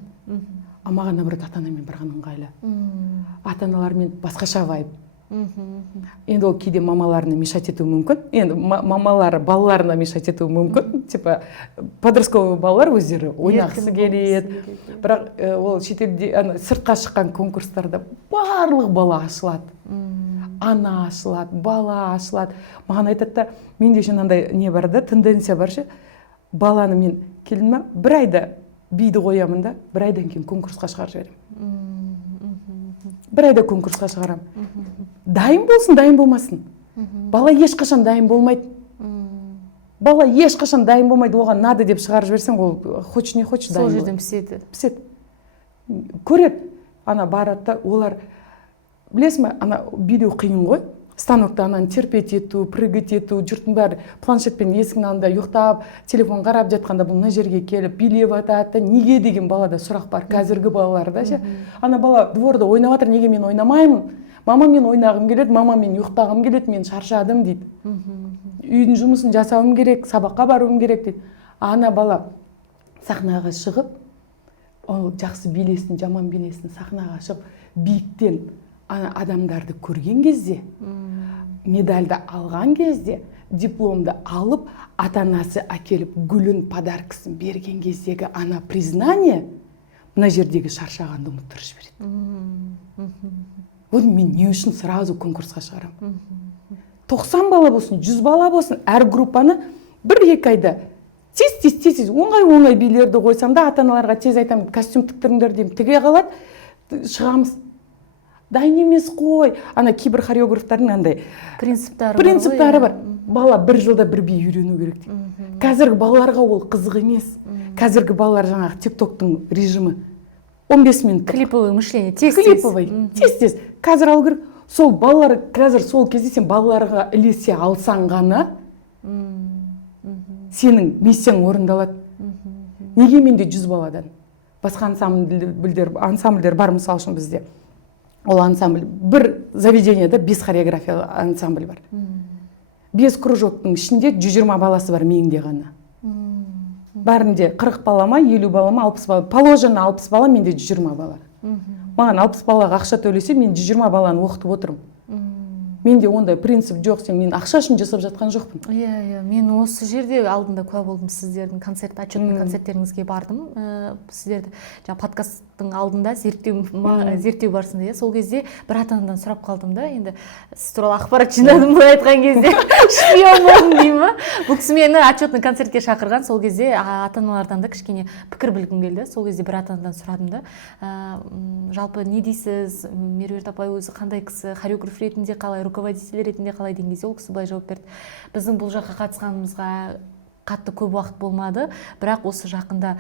Маған наоборот ата-анамен барған ыңғайлы. Ата-аналармен басқаша вайб. Енді ол кейде мамаларына мешать етуі мүмкін. Енді мамалары балаларына мешать етуі мүмкін. Типа подростковый балалар өздері ойнағысы келеді. Бірақ ол шетелде сыртқа шыққан конкурстарда барлық бала ашылады. Ана ашылады, бала ашылады. Маған айтады да, менде жаңағындай не бар да, тенденция бар ше. Баланы мен келдім, бір айда биді қоямын да, бір айдан кейін конкурсқа шығарып жіберемін. Бір айда конкурсқа шығарам. Дайын болсын, дайын болмасын. Бала ешқашан дайын болмайды. Бала ешқашан дайын болмайды, оған надо деп шығарып жіберсең, ол хочешь не хочешь дайын болады. Сол жерден піседі. Піседі. Көреді, ана барады, олар білесің бе, ана билеу қиын ғой. Станокта ананы терпеть ету, прыгать ету, жұрттың бәрі планшетпен есіктің алдында ұйықтап, телефон қарап жатқанда бұл мына жерге келіп билеп атады. Неге деген балада сұрақ бар, қазіргі балаларда ше. Ана бала дворда ойнап жатыр, неге мен ойнамаймын? Мама мен ойнағым келеді, мама мен ұйықтағым келеді, мен шаршадым дейді. Үйдің жұмысын жасауым керек, сабаққа баруым керек дейді. Ана бала сахнаға шығып, ол жақсы билесін, жаман билесін, сахнаға шығып, биіктен адамдарды көрген кезде, медальды алған кезде, дипломды алып, ата-анасы әкеліп гүлін, подаркасын берген кездегі ана признание мына жердегі шаршағанды ұмыттырып жібереді. Вот мен не үшін сразу конкурсқа шығарам. 90 бала болсын, 100 бала болсын, әр группаны 1-2 айда тез оңай билерді қойсам да, ата-аналарға тез айтамын, костюм тіктіріңдер деймін, тіге қалады, шығамыз. Дайын емес қой. Ана кейбір хореографтардың андай принциптары бар. Бала 1 жылда бір би үйрену керек дейді. Қазіргі балаларға ол қызық емес. Қазіргі балалар жаңағы TikTok-тың режимі 15 минут. Клиповый мышление. Клиповый. Тез. Қазір алу керек. Сол балалар қазір сол кезде сен балаларға ілесе алсаң ғана сенің миссияң орындалады. Неге менде 100 баладан? Басқа ансамбльдер бар, мысал үшін бізде. Ол ансамбль бір заведениеда 5 хореография ансамбль бар. 5 кружоктың ішінде 120 баласы бар менде ғана. Бәрінде 40 бала ма, 50 бала ма, 60 бала. Положено 60 бала, менде 120 бала. Маған 60 балаға ақша төлесе, мен 120 баланы оқытып отырмын. Менде ондай принцип жоқ, мен ақша үшін жасап жатқан жоқпын. Иә, мен осы жерде алдында куә болдым, сіздердің отчетный концерттеріңізге бардым. Сіздерді подкасттың алдында зерттеу барысында, сол кезде бір ата-анадан сұрап қалдым да, енді сіз туралы ақпарат жинадым былай айтқан кезде шпион болдым деймін ба? Бұл кісі мені отчетный концертке шақырған, сол кезде ата-аналардан да кішкене пікір білгім келді. Сол кезде бір ата-анадан сұрадым да, жалпы не дейсіз, Меруерт апай өзі қандай кісі, хореограф ретінде қалай, руководитель ретінде қалай деген кезде ол кісі былай жауап берді. Біздің бұл жаққа қатысқанымызға қатты көп уақыт болмады, бірақ осы жақында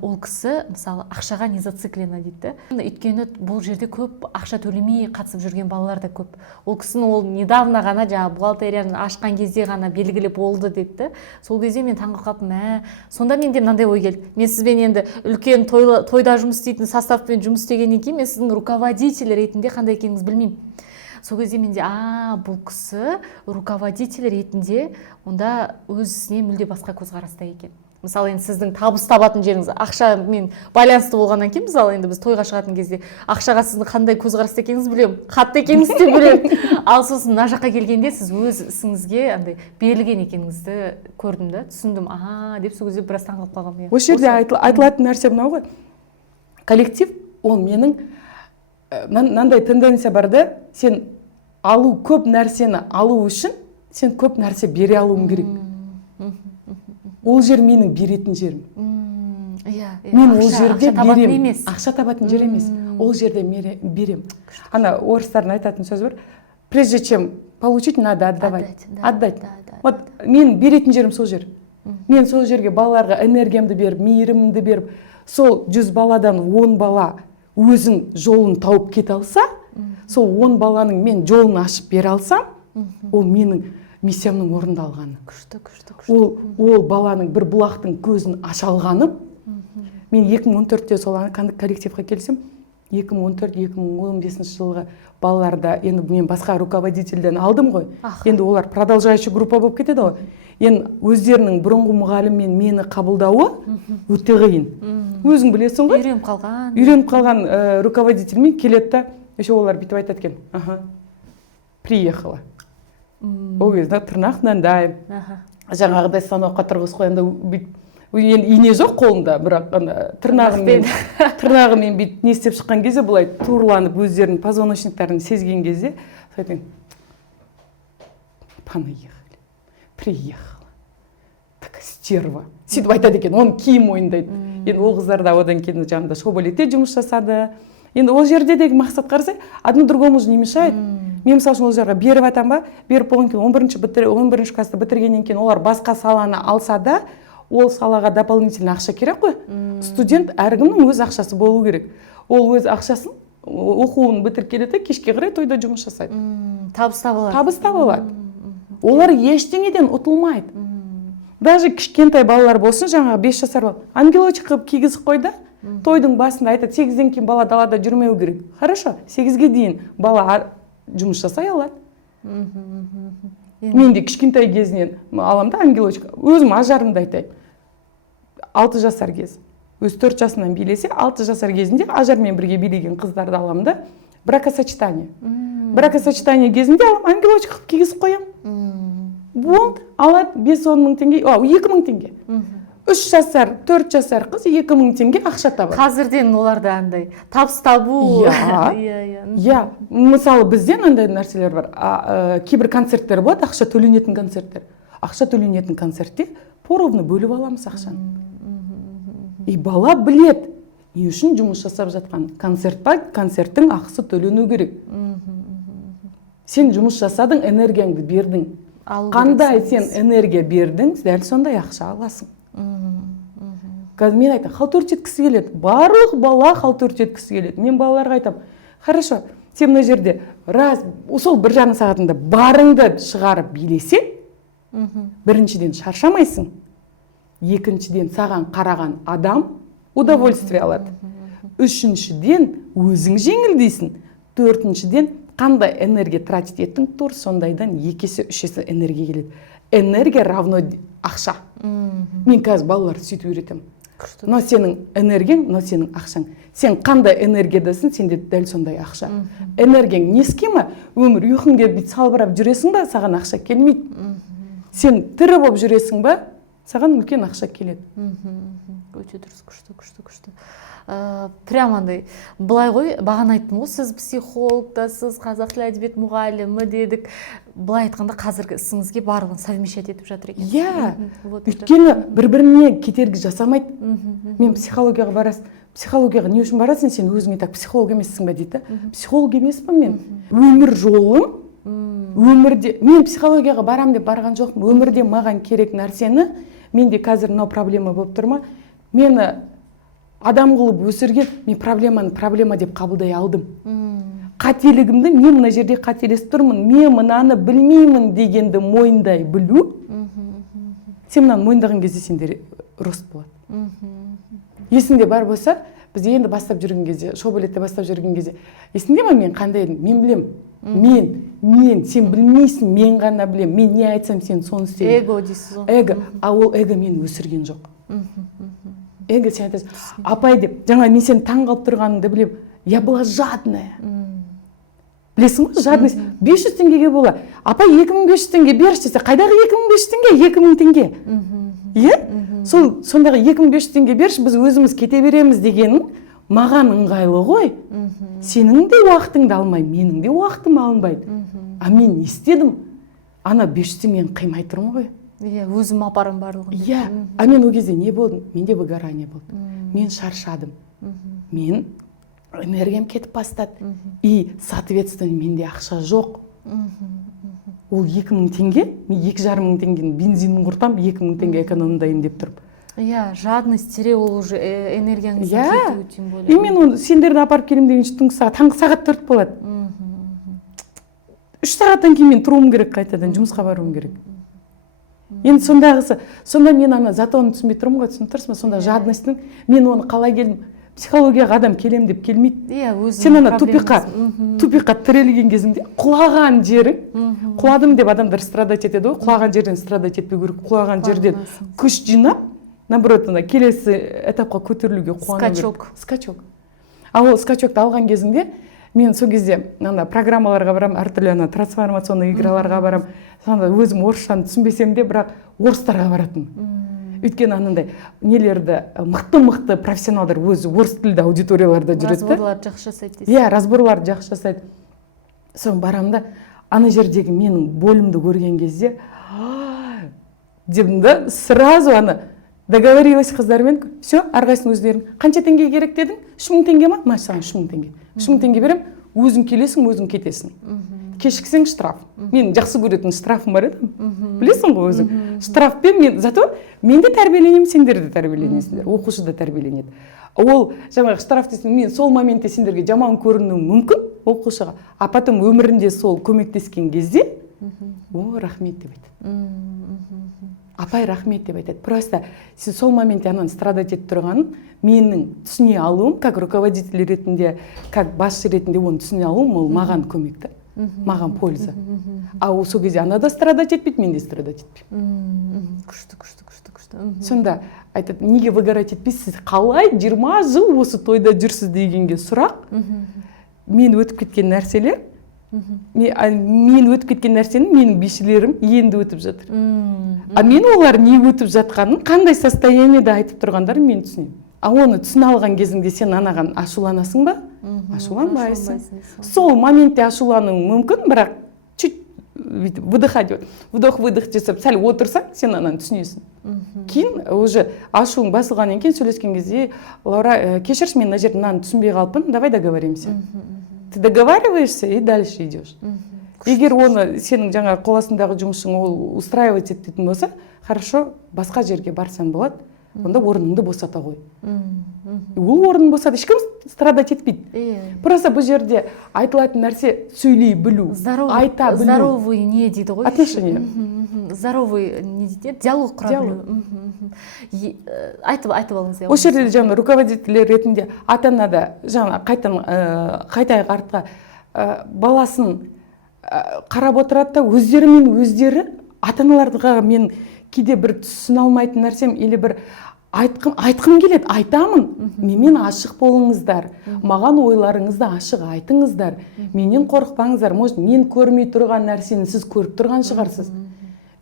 ол кісі мысалы ақшаға не зациклено дейді. Өйткені бұл жерде көп ақша төлемей қатысып жүрген балалар да көп. Ол кісінің ол недавно ғана бухгалтерияны ашқан кезде ғана белгілі болды деді. Сол кезде мен таңғалып қалдым. Сонда менде мынандай ой келді. Мен сізбен енді үлкен тойда жұмыс істейтін составпен жұмыс істегеннен кейін мен сіздің руководитель ретінде қандай екеніңізді білмеймін. Сол кезде менде, бұл кісі руководитель ретінде онда өз ісіне мүлде басқа көзқараста екен. Мысалы, енді сіздің табыс табатын жеріңіз ақшамен байланысты болғаннан кейін, мысалы, енді біз тойға шығатын кезде ақшаға сіздің қандай көзқараста екеніңізді білемін, қатты екеніңізді де білемін. Ал сосын мына жаққа келгенде сіз өз ісіңізге андай берілген екеніңізді көрдім да, түсіндім. Деп сол кезде біраз таңғалып қалғанмын. Осы жерде айтылатын нәрсе мынау ғой. Коллектив ол менің мынандай тенденция бар да, сен көп нәрсені алу үшін сен көп нәрсе бере алуың керек. Ол жер менің беретін жерім. Мен ол жерде берем. Ақша табатын жер емес. Ол жерде берем. Ана орыстардың айтатын сөз бар. Прежде чем получить, надо отдать. Вот мен беретін жерім сол жер. Мен сол жерге балаларға энергиямды беріп, мейірімімді беріп, сол 100 баладан 10 бала өзін жолын тауып кете алса, сол 10 баланың мен жолын ашып бере алсам, ол менің миссиямның орындалғаны. Ол баланың бір бұлақтың көзін аша алғаным. Мен 2014-те сол коллективға келсем, 2014-2015 жылғы балаларда енді мен басқа руководительден алдым ғой. Енді олар продолжающий группа болып кетеді ғой. Енді өздерінің бұрынғы мұғаліммен мені қабылдауы өте қиын. Өзің білесің ғой. Үйреніп қалған руководительмен келеді да, еще олар бүйтіп айтады екен. Приехала. Ол кезде тырнақ мынандай. Жаңағыдай станокқа тұрғыз қойғанда ине жоқ қолында, бірақ тырнағымен бүйтіп не істеп шыққан кезде былай турланып өздерінің позвоночниктарын сезген кезде айтайын. Приехала. Так стерва. Сөйтіп айтады екен, оның киім ойындайды. Енді ол қыздарда одан кейін жаңағыда шоу-балетте жұмыс жасады. Енді ол жердегі мақсат қарасай, одно другому же не мешает. Мен мысалы үшін ол жерге беріп атам ба, беріп болған кейін 11-ші класты бітіргеннен кейін олар басқа саланы алса да, ол салаға дополнительно ақша керек қой. Студент әркімнің өз ақшасы болу керек. Ол өз ақшасын оқуын бітіріп келеді, кешке қарай тойда жұмыс жасайды. Табыс табылады. Олар ештеңеден ұтылмайды. Даже кішкентай балалар болсын, жаңағы 5 жасар бала, ангелочек қылып кигізіп қойды. Тойдың басында айтады, 8-ден кейін бала далада жүрмеу керек. Хорошо, 8-ге дейін бала жұмыс жасай алады. Мен де кішкентай кезінен аламда ангелочка. Өзім ажарымды айтайын. 6 жасар кез. Өз 4 жасынан билесе, 6 жасар кезінде ажармен бірге билеген қыздарды аламда. Бракосочетание. Бракосочетание кезінде алам, ангелочка қылып кигізіп қоям. Болды, алады 5-10 мың теңге, 2 мың теңге. 3 жасар 4 жасар қыз 2000 теңге ақша табады. Қазірден оларда андай табыс табу. Иә, мысалы бізден андай нәрселер бар. Кейбір концерттер болады, ақша төленетін концерттер. Ақша төленетін концертте поровну бөліп аламыз ақшаны. И бала білет, не үшін жұмыс жасап жатқан. Концерт па, концерттің ақысы төлену керек. Сен жұмыс жасадың, энергияңды бердің. Қандай сен энергия бердің, дәл сондай ақша аласың. Қазір мен айтам, халтурить еткісі келеді. Барлық бала халтурить еткісі келеді. Мен балаларға айтам, хорошо, сен мына жерде раз, сол 1,5 сағатында барыңды шығарып билесе, біріншіден шаршамайсың, екіншіден саған қараған адам удовольствие алады, үшіншіден өзің жеңілдейсің, төртіншіден қандай энергия тратить еттің, тур сондайдан 2 есе 3 есе энергия келеді. Энергия равно ақша. Мен қазір балаларды сөйтіп үйретемін. Но сенің энергияң, но сенің ақшаң. Сен қандай энергиядасың, сенде дәл сондай ақша. Энергияң не ма? Өмір ұйқыңда бүйтіп салбырап жүресің ба, саған ақша келмейді. Сен тірі болып жүресің ба, саған үлкен ақша келеді. Өте дұрыс, күшті. Прям андай, былай ғой, бағана айттым ғой, сіз психологдасыз, қазақ тілі әдебиет мұғалімі дедік. Былай айтқанда қазіргі ісіңізге барлығын совмещать етіп жатыр екен. Иә, өйткені бір-біріне кетергі жасамайды. Мен психологияға барасың. Психологияға не үшін барасың, сен өзіңе так психолог емессің ба дейді. Психолог емеспін мен. Өмір жолым, өмірде, мен психологияға барам деп барған жоқпын. Өмірде маған керек нәрсені, менде қазір мынау проблема болып тұр ма? Мені адам қылып өсірген, мен проблеманы проблема деп қабылдай алдым. Қателігімді, мен мына жерде қателесіп тұрмын, мен мынаны білмеймін дегенді мойындай білу. Сен мынаны мойындаған кезде сенде рост болады. Есіңде бар болса, біз енді бастап жүрген кезде, шоу-балетте бастап жүрген кезде, есіңде ме мен қандай едім? Мен білем. Мен, сен білмейсің, мен ғана білем. Мен не айтсам, сен соны істейсің. Эго дейсіз ғой. Эго, а ол эго мені өсірген жоқ. Эго сен айтасың, апай деп, жаңа мен сен таң қалып тұрғаныңды білем. Я была жадная. Білесің ғой, жадность 500 теңгеге бола. Апай 2500 теңге берші десе, қайдағы 2500 теңге? 2000 теңге. Иә? Сондағы 2500 теңге берші, біз өзіміз кете береміз дегенің маған ыңғайлы ғой. Сенің де уақытыңды алмай, менің де уақытым алынбайды. А мен не істедім? Ана 500 теңгені қимай тұрмын ғой. Иә, өзім апарым барлығын. Иә, а мен ол кезде не болдым? Менде выгорание болды. Мен шаршадым. Мен энергиям кетіп бастады. И, соответственно, менде ақша жоқ. Ол 2000 теңге, мен 2500 теңгенің бензинін құртам, 2000 теңге экономдайым деп тұрып. Иә, жадность тере ол уже энергияңызды кетуі тем более. И мен оны сендерді апарып келем деген таңғы сағат 4 болады. 3 сағаттан кейін мен тұруым керек қайтадан, жұмысқа баруым керек. Енді сонда мен ана затоны түсінбей тұрмын ғой, түсініп тұрсың ба? Сонда жадностьтың, мен оны қалай келдім? Психологияға адам келем деп келмейді. Иә, өзінің сен ана тупиққа тірелген кезінде құлаған жерің, құладым деп адамдар страдать етеді ғой, құлаған жерден страдать етпеу керек, құлаған жерден күш жинап, наоборот, келесі этапқа көтерілуге қуану керек. Скачок. А ол скачокты алған кезінде, мен сол кезде программаларға барам, әртүрлі трансформационный играларға барам, сонда өзім орысшаны түсінбесем де, бірақ орыстарға баратын. Өйткені анандай нелерді мықты профессионалдар өзі орыс тілді аудиторияларда жүреді. Разборлар жақсы жасайды дейсіз. Иә, разборлар жақсы жасайды. Соң барамда, ана жердегі менің болымды көрген кезде, дедім да, сразу договорилась қыздармен, все, әрқайсының өздерің. Қанша теңге керек дедің? 3000 теңге ма? Ма, саған 3000 теңге. 3000 теңге берем, өзің келесің, өзің кетесің. Кешіксең штраф. Мен жақсы көретін штрафым бар еді. Білесің ғой өзің. Штрафпен зато мен де тәрбиеленемін, сендер де тәрбиеленесіңдер. Оқушы да тәрбиеленеді. Ол жаңағы штраф дейсің, мен сол моментте сендерге жаман көрінуім мүмкін оқушыға. А потом өмірінде сол көмектескен кезде, о, рахмет деп айтады. Апай рахмет деп айтады. Просто сен сол моментте ананы страдать етіп тұрғанын менің түсіне алуым, как руководитель ретінде, как басшы ретінде оны түсіне алуым, ол маған көмекті. Маған польза. А сол кезде ана да страдать етпейді, мен де страдать етпеймін. Күшті. Сонда айтады, неге выгорать етпейсіз? Қалай 20 жыл осы тойда жүрсіз дегенге сұрақ. Мен өтіп кеткен нәрселер мен өтіп кеткен нәрсені менің бишілерім енді өтіп жатыр. Мен олар не өтіп жатқанын, қандай состояниеде айтып тұрғандарын мен түсінемін. Оны түсіне алған кезіңде сен анаған ашуланасың ба? Ашуланбайсың. Сол моментте ашулануың мүмкін, бірақ чуть выдыхать, вдох-выдох жасап сәл отырсаң, сен ананы түсінесің. Кейін уже ашуың басылғаннан кейін сөйлескен кезде, Лаура, кешірші, мен мына жерде мынаны түсінбей қалыппын, давай договоримся. Ты договариваешься и дальше идешь. Егер оны сенің жаңа қол астындағы жұмысың ол устраивать ететін болса, хорошо, басқа жерге барсаң болады, онда орныңды босата қой. Ол орнын босата, ешкім страдать етпейді. Просто бұл жерде айтылатын нәрсе сөйлей білу, айта білу. Здоровый не дейді ғой? Отношения. Здоровый не дейді? Диалог құра білу. Айтып алыңыз. Осы жерде жаңа руководитель ретінде ата-анада жаңа қайтайық артқа баласын қарап отырады да өздері ата-аналарға мен кейде бір түсіне алмайтын нәрсем или бір айтқым келеді, айтамын. Менен ашық болыңыздар, маған ойларыңызды ашық айтыңыздар, менен қорықпаңыздар. Может, мен көрмей тұрған нәрсені сіз көріп тұрған шығарсыз.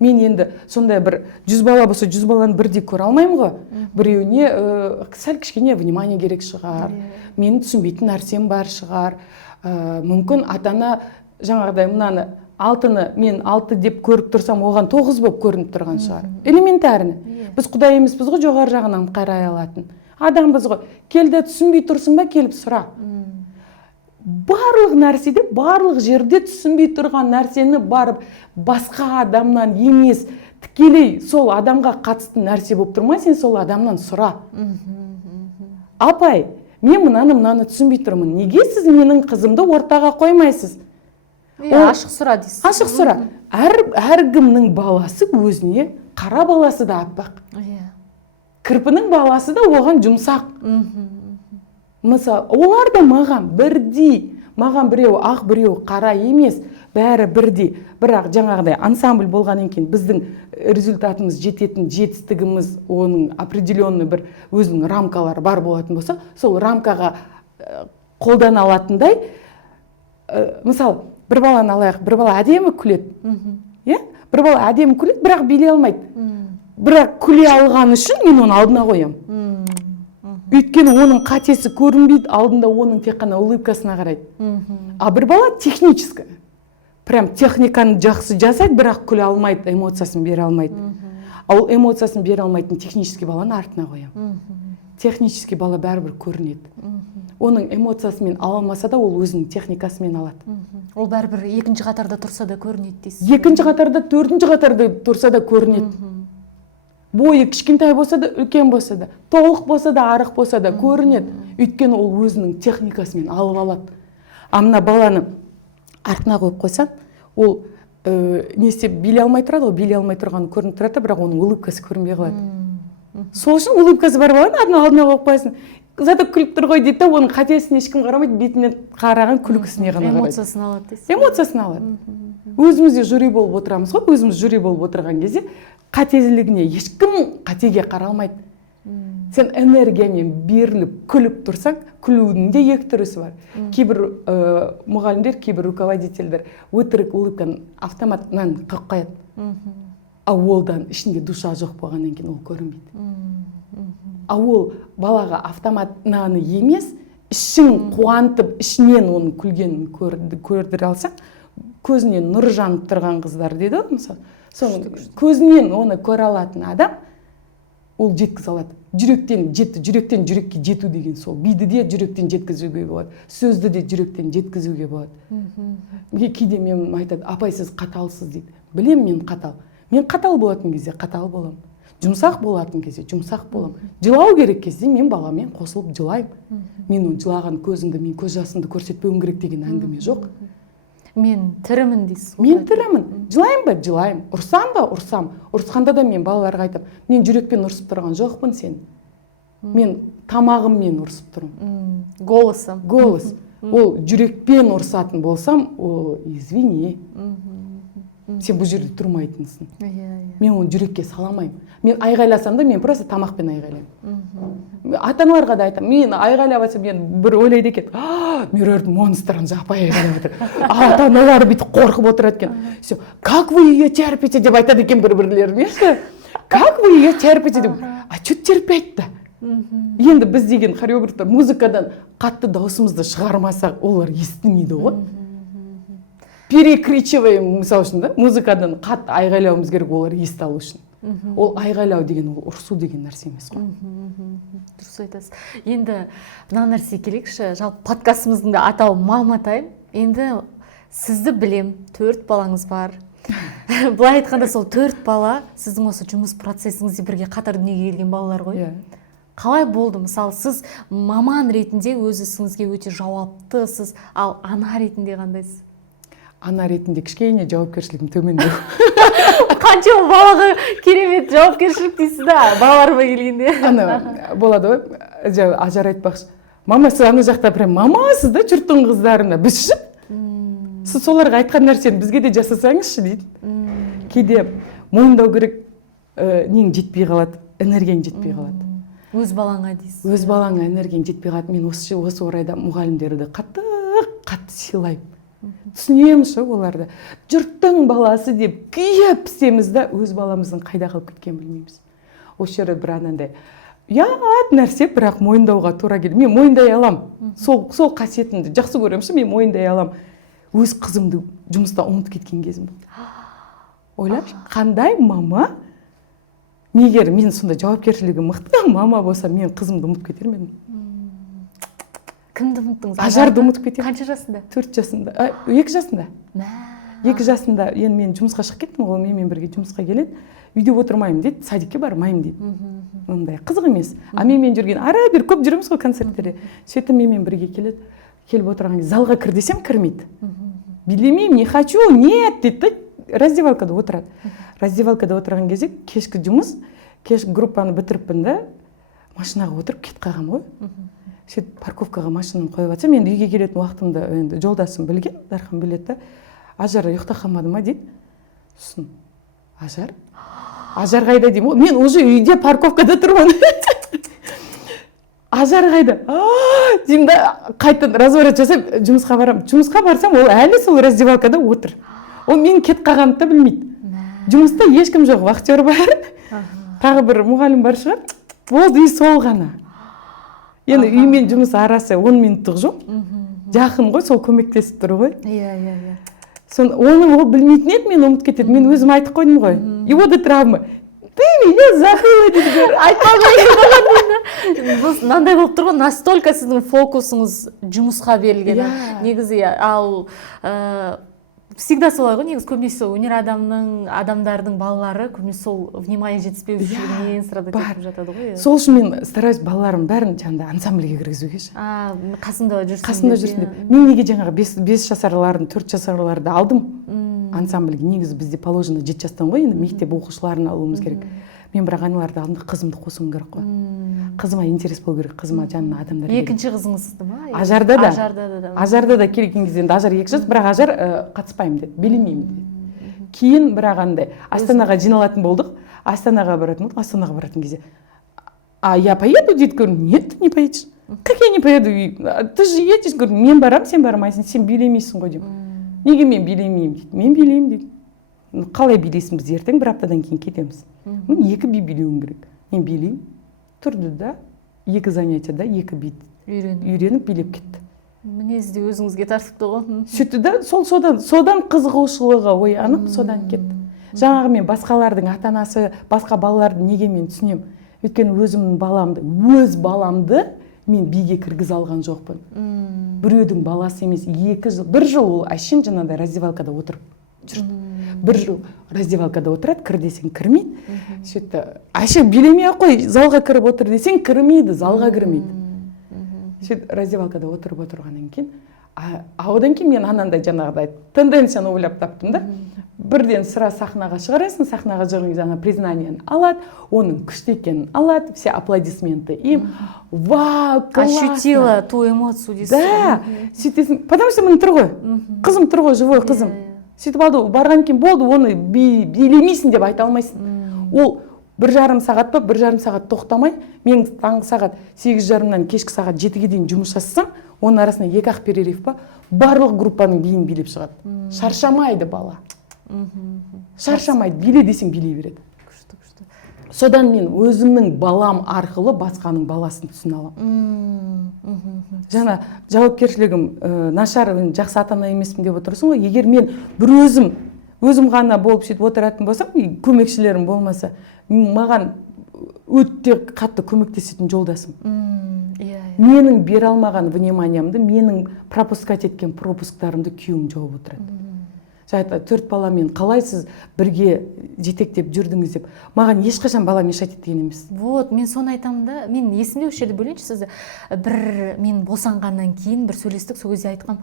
Мен енді сондай бір 100 бала болса 100 баланы бірдей көре алмаймын ғой. Біреуіне сәл кішкене внимание керек шығар. Менің түсінбейтін нәрсем бар шығар. Мүмкін ата-ана жаңағыдай мынаны 6-ны мен 6 деп көріп тұрсам, оған 9 болып көрініп тұрған шығар. Элементарны. Біз Құдай емеспіз ғой, жоғары жағынан қарай алатын. Адамбыз ғой. Келді түсінбей тұрсың ба, келіп сұра. Барлық нәрседе, барлық жерде түсінбей тұрған нәрсені барып басқа адамнан емес, тікелей сол адамға қатысты нәрсе болып тұрма, сен сол адамнан сұра. Апай, мен мынаны түсінбей тұрмын. Неге сіз менің қызымды ортаға қоймайсыз? Ашық сұра дейсіз. Ашық сұра. Әркімнің баласы өзіне, қара баласы да аппақ. Кірпінің баласы да оған жұмсақ. Мысалы, олар да маған бірдей, маған біреу ақ, біреу қара емес, бәрі бірдей. Бірақ жаңағыдай ансамбль болғаннан кейін біздің результатымыз жететін жетістігіміз, оның определенный бір өзінің рамкалары бар болатын болса, сол рамкаға қолдана алатындай, мысалы, бір баланы алайық, бір бала әдемі күледі. Бір бала әдемі күледі, бірақ билей алмайды. Бірақ күле алған үшін мен оны алдына қоям. Өйткені оның қатесі көрінбейді, алдында оның тек қана улыбкасына қарайды. Бір бала технический. Прям техниканы жақсы жасайды, бірақ күле алмайды, эмоциясын бере алмайды. Ол эмоциясын бере алмайтын технический баланы артына қоям. Технический бала бәрібір көрінеді. Оның эмоциясымен ала алмаса да, ол өзінің техникасымен алады. Ол бәрібір екінші қатарда тұрса да көрінеді дейсіз. Екінші қатарда, төртінші қатарда тұрса да көрінеді. Бойы кішкентай болса да, үлкен болса да, толық болса да, арық болса да көрінеді. Өйткені ол өзінің техникасымен алып алады. Мына баланы артына қойып қойсан, ол не істеп билей алмай тұрады, ол билей алмай тұрғаны көрініп тұрады, бірақ оның улыбкасы көрінбей қалады. Сол үшін улыбкасы бар баланы алдына қойып қойсын. Зато күліп тұр ғой дейді, оның қатесіне ешкім қарамайды, бетіне қараған күлкісіне ғана қарайды. Эмоциясын алады дейсіз. Эмоциясын алады. Өзімізде жюри болып отырамыз ғой, өзіміз жюри болып отырған кезде қатесіздігіне ешкім қатеге қаралмайды. Сен энергиямен беріліп күліп тұрсаң, күлудің де екі түрісі бар. Кейбір мұғалімдер, кейбір руководительдер өтірік улыбканы автоматынан қойып қояды. Олдан ішінде душа жоқ болғаннан кейін ол көрінбейді. Ол балаға автоматнаны емес, ішін қуантып, ішінен оның күлгенін көрдіре алсаң, көзінен нұр жанып тұрған қыздар дейді, мысалы. Соның көзінен оны көре алатын адам, ол жеткізе алады. Жүректен жүрекке жету деген сол. Биді де жүректен жеткізуге болады. Сөзді де жүректен жеткізуге болады. Кейде мен айтады, апай сіз қаталсыз дейді. Білем мен қатал. Мен қатал болатын кезде қатал болам. Жұмсақ болатын кезде жұмсақ болам. Жылау керек кезде мен баламен қосылып жылаймын. Мен жылаған көзімді, мен көз жасымды көрсетпеуім керек деген әңгіме жоқ. Мен тірімін дейсіз. Мен тірімін. Жылайым ба? Жылайым. Ұрсам ба? Ұрсам. Ұрсқанда да мен балаларға айтам, мен жүрекпен ұрсып тұрған жоқпын сен. Мен тамағыммен ұрсып тұрмын. Голосым. Голос. Ол жүрекпен ұрсатын болсам, ол извини. сен бұл жерде тұрмайтынсың. Иә. Мен оны жүрекке сала алмаймын. Мен айғайласам да, мен просто тамақпен айғайлаймын. Ата-аналарға да айтамын, мен айғайлап жатсам, мен бір ойлайды екен, Меруерт монстрын жаппай айғайлап жатыр. Ата-аналар бүйтіп қорқып отырады екен. Все, как вы ее терпите деп айтады екен бір-бірлеріне. Как вы ее терпите деп. А что терпеть-то? Енді біз деген хореографтар музыкадан қатты даусымызды шығармасақ, олар естімейді ғой. Перекричиваем, мысалы үшін да, музыкадан қатты айғайлауымыз керек, олар ести алу үшін. Ол айғайлау деген, ол ұрсу деген нәрсе емес қой. Дұрыс айтасыз. Енді мына нәрсе келейікші, жалпы подкастымыздың да атауы Мама Тайм. Енді сізді білем, 4 балаңыз бар. Былай айтқанда сол 4 бала сіздің осы жұмыс процесіңізде бірге қатар дүниеге келген балалар ғой. Қалай болды? Мысалы, сіз маман ретінде өз ісіңізге өте жауаптысыз, ал ана ретінде қандайсыз? Ана ретінде кішкене жауапкершілігім төмендеу. Қанша балаға керемет жауапкершілік дейсіз да, балаларыма келгенде. Ана болады ғой, Ажар айтпақшы. Мама, сіз ана жақта прям мамасыз да жұрттың қыздарына. Біз үшін? Сіз соларға айтқан нәрсені бізге де жасасаңызшы дейді. Кейде мойындау керек, нең жетпей қалады, энергияң жетпей қалады. Өз балаңа дейсіз. Өз балаңа энергияң жетпей қалады. Мен осы орайда мұғалімдерді қатты сыйлаймын. Түсінемін ше оларды. Жұрттың баласы деп күйіп пісеміз да, өз баламыздың қайда қалып кеткен білмейміз. Осы жерде бір анандай ұят нәрсе, бірақ мойындауға тура келді. Мен мойындай алам. Сол қасиетімді жақсы көремін ше, мен мойындай алам. Өз қызымды жұмыста ұмытып кеткен кезім болды. Ойлашы, қандай мама? Егер мен сонда жауапкершілігі мықты мама болса, мен қызымды ұмытып кетер ме едім? Кімді ұмыттыңыз? Ажарды ұмытып кетем. Қанша жасында? 4 жасында. 2 жасында. 2 жасында. Енді мен жұмысқа шығып кеттім, ол менімен бірге жұмысқа келеді. Үйде отырмаймын дейді, садикке бармаймын дейді. Ондай қызық емес. А менімен жүрген ара-бер көп жүреміз ғой концерттерде. Сөйтіп менімен бірге келеді. Келіп отырған кезде залға кір десем кірмейді. Билемеймін, не хочу, нет дейді. Раздевалкада отырады. Раздевалкада отырған кезде кешкі жұмыс, кешкі группаны бітіріппін да, машинаға отырып кетіп қалғам ғой. Сөйтіп парковкаға машинаны қойып жатсам, енді үйге келетін уақытымды енді жолдасым білген, Дархан біледі. Ажар ұйықта қалмады ма дейді. Сосын, Ажар қайда деймін. Мен уже үйде парковкада тұрмын. Ажар қайда? Деймін да, қайтадан разворот жасап жұмысқа барамын. Жұмысқа барсам, ол әлі сол раздевалкада отыр. Ол мен кетіп қалғанымды да білмейді. Жұмыста ешкім жоқ, вахтер бар. Тағы бір мұғалім бар шығар. Болды, үй сол ғана. Енді үй мен жұмыс арасы 10 минуттық жоқ. Жақын ғой, сол көмектесіп тұр ғой. Иә. Оны ол білмейтін еді, мен ұмытып кетеді. Мен өзім айтып қойдым ғой. Его да травма. Ты меня забыла дейді. Мынандай болып тұр ғой, настолько сіздің фокусыңыз жұмысқа берілген. Негізі, ал всегда солай ғой, негізі көбінесе өнер адамдардың балалары көбінесе сол внимание жетіспеушілігінен страдать етіп жатады ғой. Сол үшін мен стараюсь балаларым бәрін жаңағыдай ансамбльге кіргізуге ше. Қасында жүрсін деп. Мен неге жаңағы 5 жасарларын, 4 жасарларды алдым ансамбльге. Негізі бізде положено 7 жастан ғой, енді мектеп оқушыларын алуымыз керек. Мен бірақ аналарды алдым, қызымды қосуым керек қой. Қызыма интерес болу керек, қызыма жанына адамдар керек. Екінші қызыңызды ма? Ажарда да келген кезде енді Ажар 2 жас, бірақ Ажар қатыспаймын деді, билемеймін деді. Кейін бірақ андай Астанаға жиналатын болдық. Астанаға баратын кезде. А я поеду, дейді, говорю, нет, ты не поедешь. Как я не поеду? Ты же едешь, говорю, мен барам, сен бармайсың, сен билемейсің ғой деймін. Неге мен билемеймін дейді. Мен билеймін дейді. Қалай билейсің, біз ертең бір аптадан кейін кетеміз. Мен 2 би билеуім керек. Мен билеймін. Тұрды да, 2 занятияда 2 би үйреніп билеп кетті. Мінезі де өзіңізге тартыпты ғой. Сөйтті да, содан қызығушылығы оянып, содан кетті. Жаңағы мен басқалардың ата-анасы, басқа балаларды неге мен түсінем. Өйткені өз баламды мен биге кіргіз алған жоқпын. Біреудің баласы емес, 2 жыл, 1 жыл ол әшейін жаңағыдай раздевалкада отырып жүрді. 1 жыл раздевалкада отырады, кір десең кірмейді. Сөйтті, әшейін билемей қой, залға кіріп отыр десең кірмейді, залға кірмейді. Сөйтіп раздевалкада отырғаннан кейін, одан кейін мен анандай жаңағыдай тенденцияны ойлап таптым да. Бірден сыра сахнаға шығарасың, сахнаға шығып жаңа признанияны алады, оның күшті екенін алады, все аплодисменты им. Вау, классно. Ощутила ту эмоцию дейсіз. Да, сөйтесің, потому что мен тұр ғой, қызым тұр ғой, живой қызым. сөйтіп алды, барған кейін болды, оны билемейсің деп айта алмайсың. Ол 1,5 сағат па, 1,5 сағат тоқтамай, мен таңғы сағат 8:30-нан кешкі сағат 7-ге дейін жұмыс жасасам, оның арасында 2 перерыв па, барлық группаның биін билеп шығады. Шаршамайды бала. Шаршамайды, биле десең билей береді. Содан мен өзімнің балам арқылы басқаның баласын түсіне аламын. Жаңа жауапкершілігім нашар, жақсы ата-ана емеспін деп отырсың ғой. Егер мен бір өзім ғана болып сөйтіп отыратын болсам, көмекшілерім болмаса, маған өте қатты көмектесетін жолдасым. Менің бере алмаған вниманиямды, менің пропускать еткен пропусктарымды күйеуім жауып отырады. Жайта 4 баламен қалай сіз бірге жетектеп жүрдіңіз деп. Маған ешқашан бала мешать еткен емес. Вот, мен соны айтамын да, мен есімде осы жерде бөлейінші сізді. Мен босанғаннан кейін бір сөйлестік, сол кезде айтқам,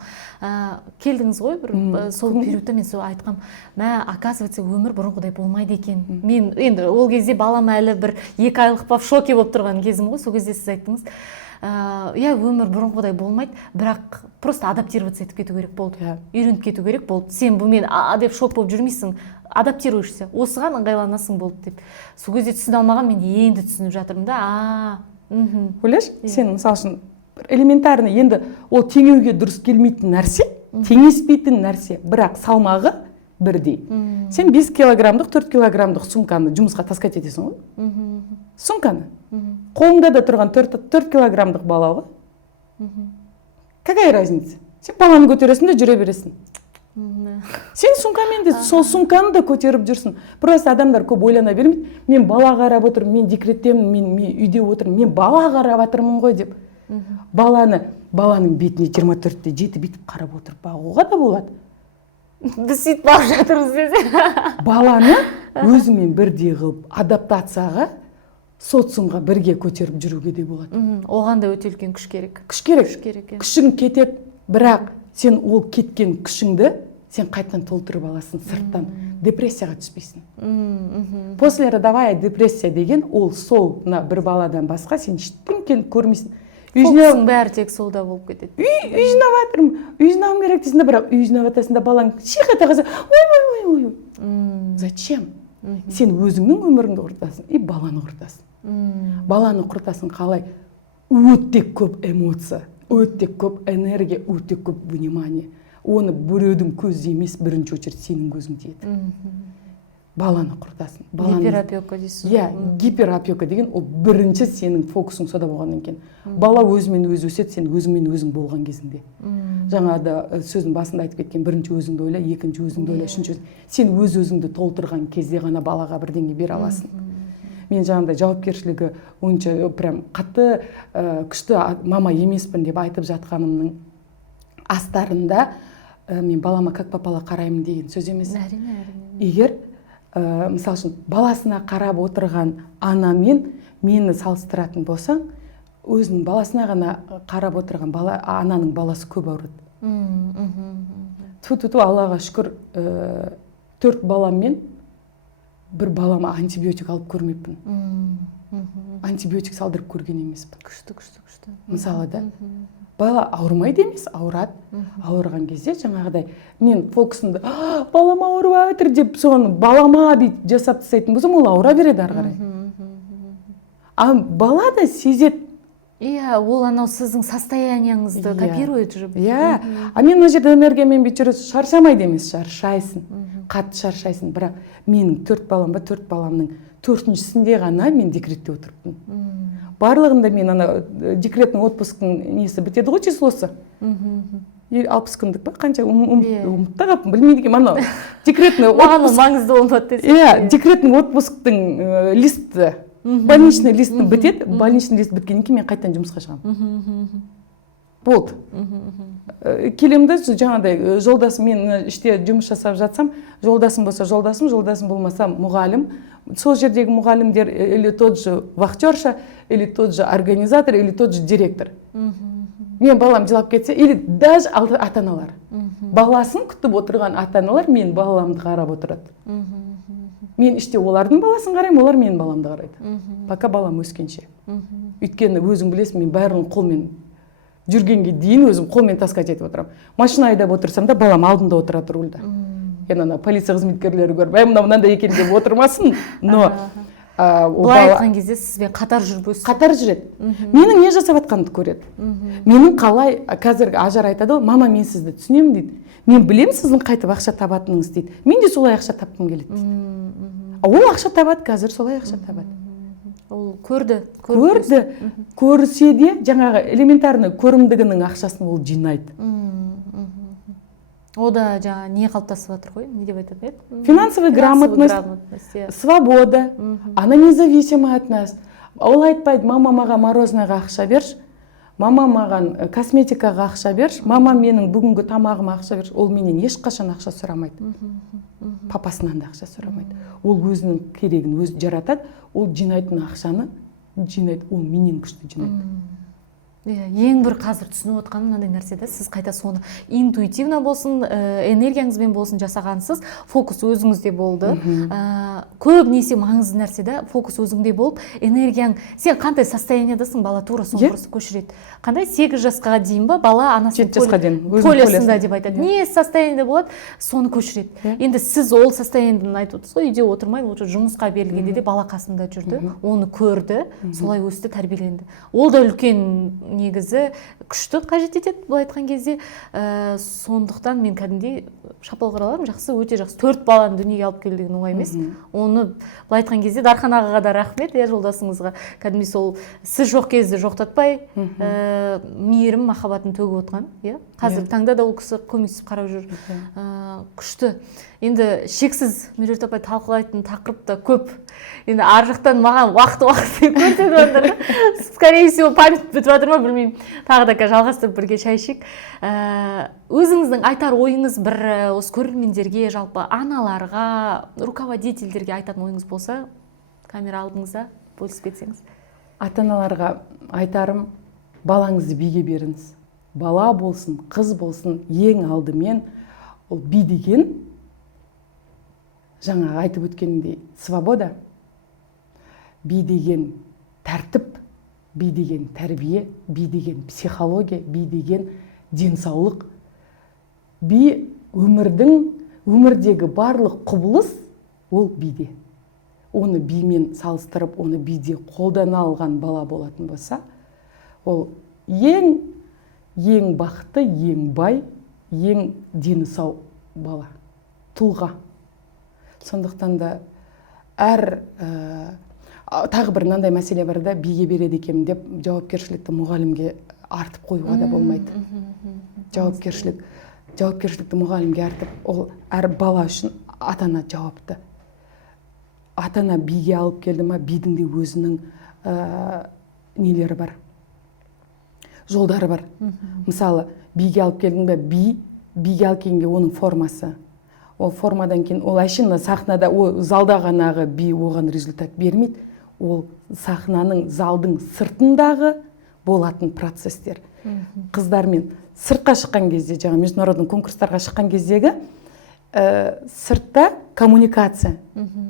келдіңіз ғой, бір сол периодта мен сол айтқам, оказывается, өмір бұрынғыдай болмайды екен. Мен енді ол кезде балам әлі бір 2 айлық па в шоке болып тұрған кезім ғой, сол кезде сіз айттыңыз. Өмір бұрынғыдай болмайды, бірақ просто адаптироваться етіп кету керек болды. Үйреніп кету керек болды. Сен бұмен деп шок болып жүрмейсің, адаптируешься. Осыған ыңғайланасың болды деп. Сол кезде түсіне алмаған, мен енді түсініп жатырмын да. Ойлаш, сен мысалы үшін элементарный, енді ол теңеуге дұрыс келмейтін нәрсе, теңеспейтін нәрсе, бірақ салмағы бірдей. Сен 5 килограммдық, 4 килограммдық сумканы жұмысқа таскать етесің ғой? Сумканы. Қолыңда да тұрған 4 килограммдық бала ғой? Какая разница? Сен баланы көтересің де жүре бересің. Сен сумкамен де сол сумканы да көтеріп жүрсің. Просто адамдар көп ойлана бермейді. Мен бала қарап отырмын, мен декреттемін, мен үйде отырмын, мен бала қарап отырмын ғой деп. Баланың бетіне 24-те 7 бүйтіп қарап отырып бағуға да болады. Біз сөйтіп бағып жатырмыз десе. Баланы өзімен бірдей қылып адаптацияға, социумға бірге көтеріп жүруге де болады. Оған да өте үлкен күш керек. Күш керек. Күшің кетеді, бірақ сен ол кеткен күшіңді сен қайтадан толтырып аласың сырттан. Депрессияға түспейсің. После родовая депрессия деген ол сол бір баладан басқа сен ештеңені көрмейсің. Фокусың бәрі тек солда болып кетеді. Үй жинап жатырмын, үй жинауым керек дейсің, бірақ үй жинап жатасың да балаң шиқата қалса, ой. Зачем? Сен өзіңнің өміріңді құртасың и баланы құртасың. Баланы құртасың қалай? Өте көп эмоция, өте көп энергия, өте көп внимание. Оны біреудің көзі емес, бірінші очередь сенің көзің тиеді. Баланы құртасың. Гиперопека дейсіз. Гиперопека деген ол бірінші сенің фокусың сода болғаннан кейін. Бала өзімен өзі өседі, сен өзіңмен өзің болған кезінде. Жаңада сөздің басында айтып кеткен, бірінші өзіңді ойла, екінші өзіңді ойла, үшінші сен өзіңді толтырған кезде ғана балаға бірдеңе бере аласың. Мен жаңағыдай жауапкершілігі онша прям қатты күшті мама емеспін деп айтып жатқанымның астарында мен балама как попало қараймын деген сөз емес. Егер мысалы үшін баласына қарап отырған анамен мені салыстыратын болсаң, өзінің баласына ғана қарап отырған ананың баласы көп ауырады. Ту Аллаға шүкір 4 баламмен бір балама антибиотик алып көрмеппін. Антибиотик салдырып көрген емеспін. Күшті. Мысалы да. Бала ауырмайды емес, ауырады. Ауырған кезде жаңағыдай мен фокусымды балам ауырып жатыр деп соны балама бүйтіп жасап тастайтын болсам, ол ауыра береді ары қарай. Бала да сезеді. Ол анау сіздің состоянияңызды копирует же. Мен ол жерде энергиямен бүйтіп жүресің, шаршамайды емес, шаршайсың. Қатты шаршайсың, бірақ менің 4 балам ба, 4 баламның 4-шісінде ғана мен декретте отырыппын. Барлығында мен декретный отпусктың несі бітеді ғой, числосы. 60 күндік па, қанша ұмытта қалыппын, білмейді екен, анау декретный отпуск. Маңызды болмады десең. Декретный отпусктың листі, больничный листің бітеді, больничный лист біткеннен кейін мен қайтадан жұмысқа шығамын. Болды. Келемді жаңағыдай жолдасым, мен іште жұмыс жасап жатсам, жолдасым болса жолдасым, жолдасым болмаса мұғалім. Сол жердегі мұғалімдер или тот же вахтерша, или тот же организатор, или тот же директор. Мен балам жылап кетсе, или даже ата-аналар. Баласын күтіп отырған ата-аналар мен баламды қарап отырады. Мен іште олардың баласын қараймын, олар менің баламды қарайды. Пока балам өскенше. Өйткені өзің білесің, мен бәрін қолмен жүргенге дейін өзім қолмен таскать етіп отырамын. Машина айдап отырсам да балам алдында отырады рульда. енді ана полиция қызметкерлері көріп мынандай екен деп отырмасын, но былай айтқан кезде сізбен қатар жүріп өсті. қатар жүреді. Менің не жасап жатқанымды көреді. Менің қалай, қазір Ажар айтады ғой, мама мен сізді түсінемін дейді. Мен білем сіздің қайтып ақша табатыныңыз дейді. Мен де солай ақша тапқым келеді. Ол ақша табады, қазір солай ақша табады. Ол көрді. Көрсе де жаңағы элементарный көрімдігінің ақшасын ол жинайды. О да жаңа не қалыптасып жатыр ғой, не деп айтатын еді? Финансовая грамотность, свобода, она независима от нас. Ол айтпайды, мама маған мороженыйға ақша берші, мама маған косметикаға ақша берші, мама менің бүгінгі тамағыма ақша берші. Ол менен ешқашан ақша сұрамайды. Папасынан да ақша сұрамайды. Ол өзінің керегін өзі жаратады, ол жинайтын ақшаны жинайды, ол менен күшті жинайды. Ең бір қазір түсініп отқаным мынандай нәрседе, сіз қайта соны интуитивно болсын, энергияңызбен болсын жасағансыз, фокус өзіңізде болды. Көбінесе маңызды нәрседе фокус өзіңде болып, энергияң, сен қандай состояниедасың, бала тура соны просто көшіреді. Қандай 8 жасқа дейін ба, бала анасының полисында деп айтады. Не состояниеде болады, соны көшіреді. Енді сіз ол состояниеден айтып отырсыз ғой, үйде отырмай, жұмысқа берілгенде де бала қасында жүрді, оны көрді, солай өсті, тәрбиеленді. Ол да үлкен негізі күшті қажет етеді, бұл айтқан кезде. Сондықтан мен кәдімгідей шапалақ ұраларым, жақсы, өте жақсы. 4 баланы дүниеге алып келу деген оңай емес. Оны бұл айтқан кезде Дархан ағаға да рахмет, жолдасыңызға. Кәдімгідей сол сіз жоқ кезде жоқтатпай, мейірім, махаббатын төгіп отқан. Қазір таңда да ол кісі көмектесіп қарап жүр. Күшті. Енді шексіз Меруерт апай талқылайтын тақырып та көп. Енді ар жақтан маған уақыт деп көрсетіп отыр. Скорее всего, память бітіп жатыр ма, білмеймін. Тағы да жалғастырып бірге шай ішейік. Өзіңіздің айтар ойыңыз бір осы көрермендерге, жалпы аналарға, руководительдерге айтатын ойыңыз болса, камера алдыңызда бөлісіп кетсеңіз. Ата-аналарға айтарым, балаңызды биге беріңіз. Бала болсын, қыз болсын, ең алдымен ол би деген жаңа айтып өткеніндей свобода, би деген тәртіп, би деген тәрбие, би деген психология, би деген денсаулық. Би өмірдегі барлық құбылыс ол биде. Оны бимен салыстырып, оны биде қолдана алған бала болатын болса, ол ең бақытты, ең бай, ең дені сау бала, тұлға. Сондықтан да тағы бір мынандай мәселе бар да, биге береді екен деп жауапкершілікті мұғалімге артып қоюға да болмайды. Жауапкершілікті мұғалімге артып, ол әр бала үшін ата-ана жауапты. Ата-ана биге алып келді ма, бидің де өзінің нелері бар, жолдары бар. Мысалы, биге алып келдің бе, биге алып келгенге оның формасы. Ол формадан кейін, ол әшін сахнада, ол залда ғанағы би оған результат бермейді. Ол сахнаның, залдың сыртындағы болатын процесстер. Қыздармен сыртқа шыққан кезде, жаңа международный конкурстарға шыққан кездегі сыртта коммуникация.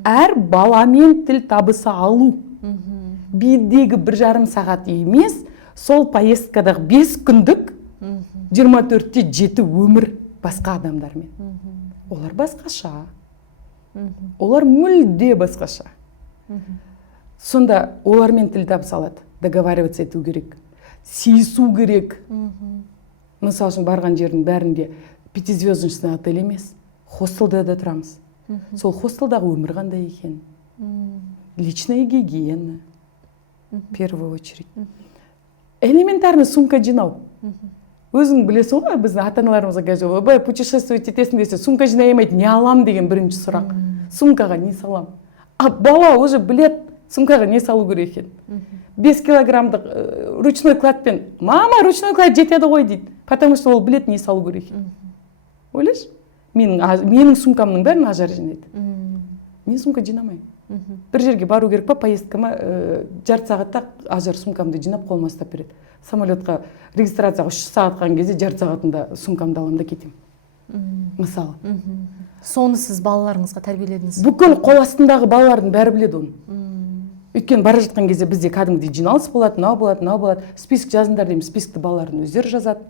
Әр баламен тіл табыса алу. Бидегі 1,5 сағат емес, сол поездкадағы 5 күндік 24-те 7 өмір басқа адамдармен. Олар басқаша. Олар мүлде басқаша. Сонда олармен тіл табыса алады. Договариваться ету керек. Сейсу керек. Мысалы үшін барған жердің бәрінде 5-звездочный отель емес. Хостелда да тұрамыз. Сол хостелдағы өмір қандай екен? Личная гигиена. В первую очередь. Элементарный сумка жинау. Өзің білесің ғой, біздің ата-аналарымызға қазір путешествовать етесің десе, сумка жинай алмайды, не алам деген бірінші сұрақ. Сумкаға не салам? Бала уже білет, сумкаға не салу керек екен. 5 килограммдық ручной кладпен, мама, ручной клад жетеді ғой дейді. Потому что ол білет, не салу керек екен. Ойлаш? Менің сумкамның бәрін Ажар жинайды. Мен сумка жинамаймын. Бір жерге бару керек па, поездкама жарты сағатта Ажар сумкамды жинап қолыма ұстап береді. Самолетқа регистрацияға 3 сағат қалған кезде жарты сағатында сумкамды аламын да кетемін. Мысалы. Соны сіз балаларыңызға тәрбиеледіңіз? Бүкіл қол астындағы балалардың бәрі біледі оны. Өйткені бара жатқан кезде бізде кәдімгідей жиналыс болады, мынау болады. Список жазыңдар деймін, спискті балалардың өздері жазады.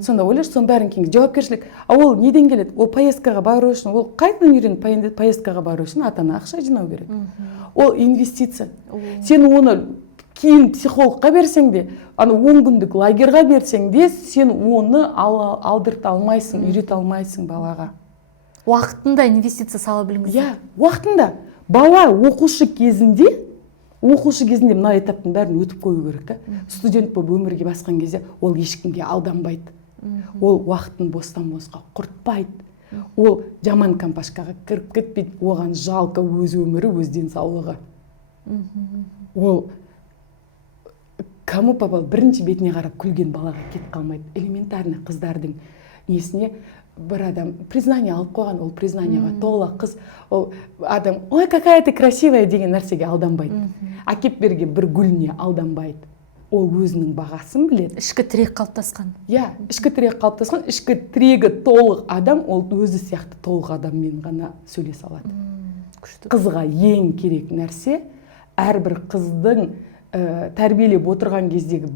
сонда ойлашы, соның бәрін кейін жауапкершілік. А ол неден келеді? Ол поездкаға бару үшін, ол қайдан үйреніп поездкаға бару үшін ата-ана ақша жинау керек. Ол инвестиция. Сен оны кейін психологқа берсең де, 10 күндік лагерьға берсең де, сен оны алдырта алмайсың, үйрете алмайсың балаға. Уақытында инвестиция сала біліңіз. Иә, уақытында. Бала оқушы кезінде мына этаптың бәрін өтіп қою керек та. Студент болып өмірге басқан кезде ол ешкімге алданбайды. Ол уақытын бостан-босқа құртпайды. Ол жаман компашкаға кіріп кетпейді. Оған жалко өз өмірі, өз денсаулығы. Ол кому попал, бірінші бетіне қарап күлген балаға кетіп қалмайды. Элементарный қыздардың несіне бір адам признание алып қойған, ол признаниеға тола қыз, ол адам, ой, какая ты красивая деген нәрсеге алданбайды. Әкеп берген бір гүліне алданбайды. Ол өзінің бағасын біледі. Ішкі тірек қалыптасқан. Иә, ішкі тірек қалыптасқан, ішкі тірегі толық адам, ол өзі сияқты толық адаммен ғана сөйлесе алады. Қызға ең керек нәрсе, әрбір қыздың тәрбиелеп отырған кездегі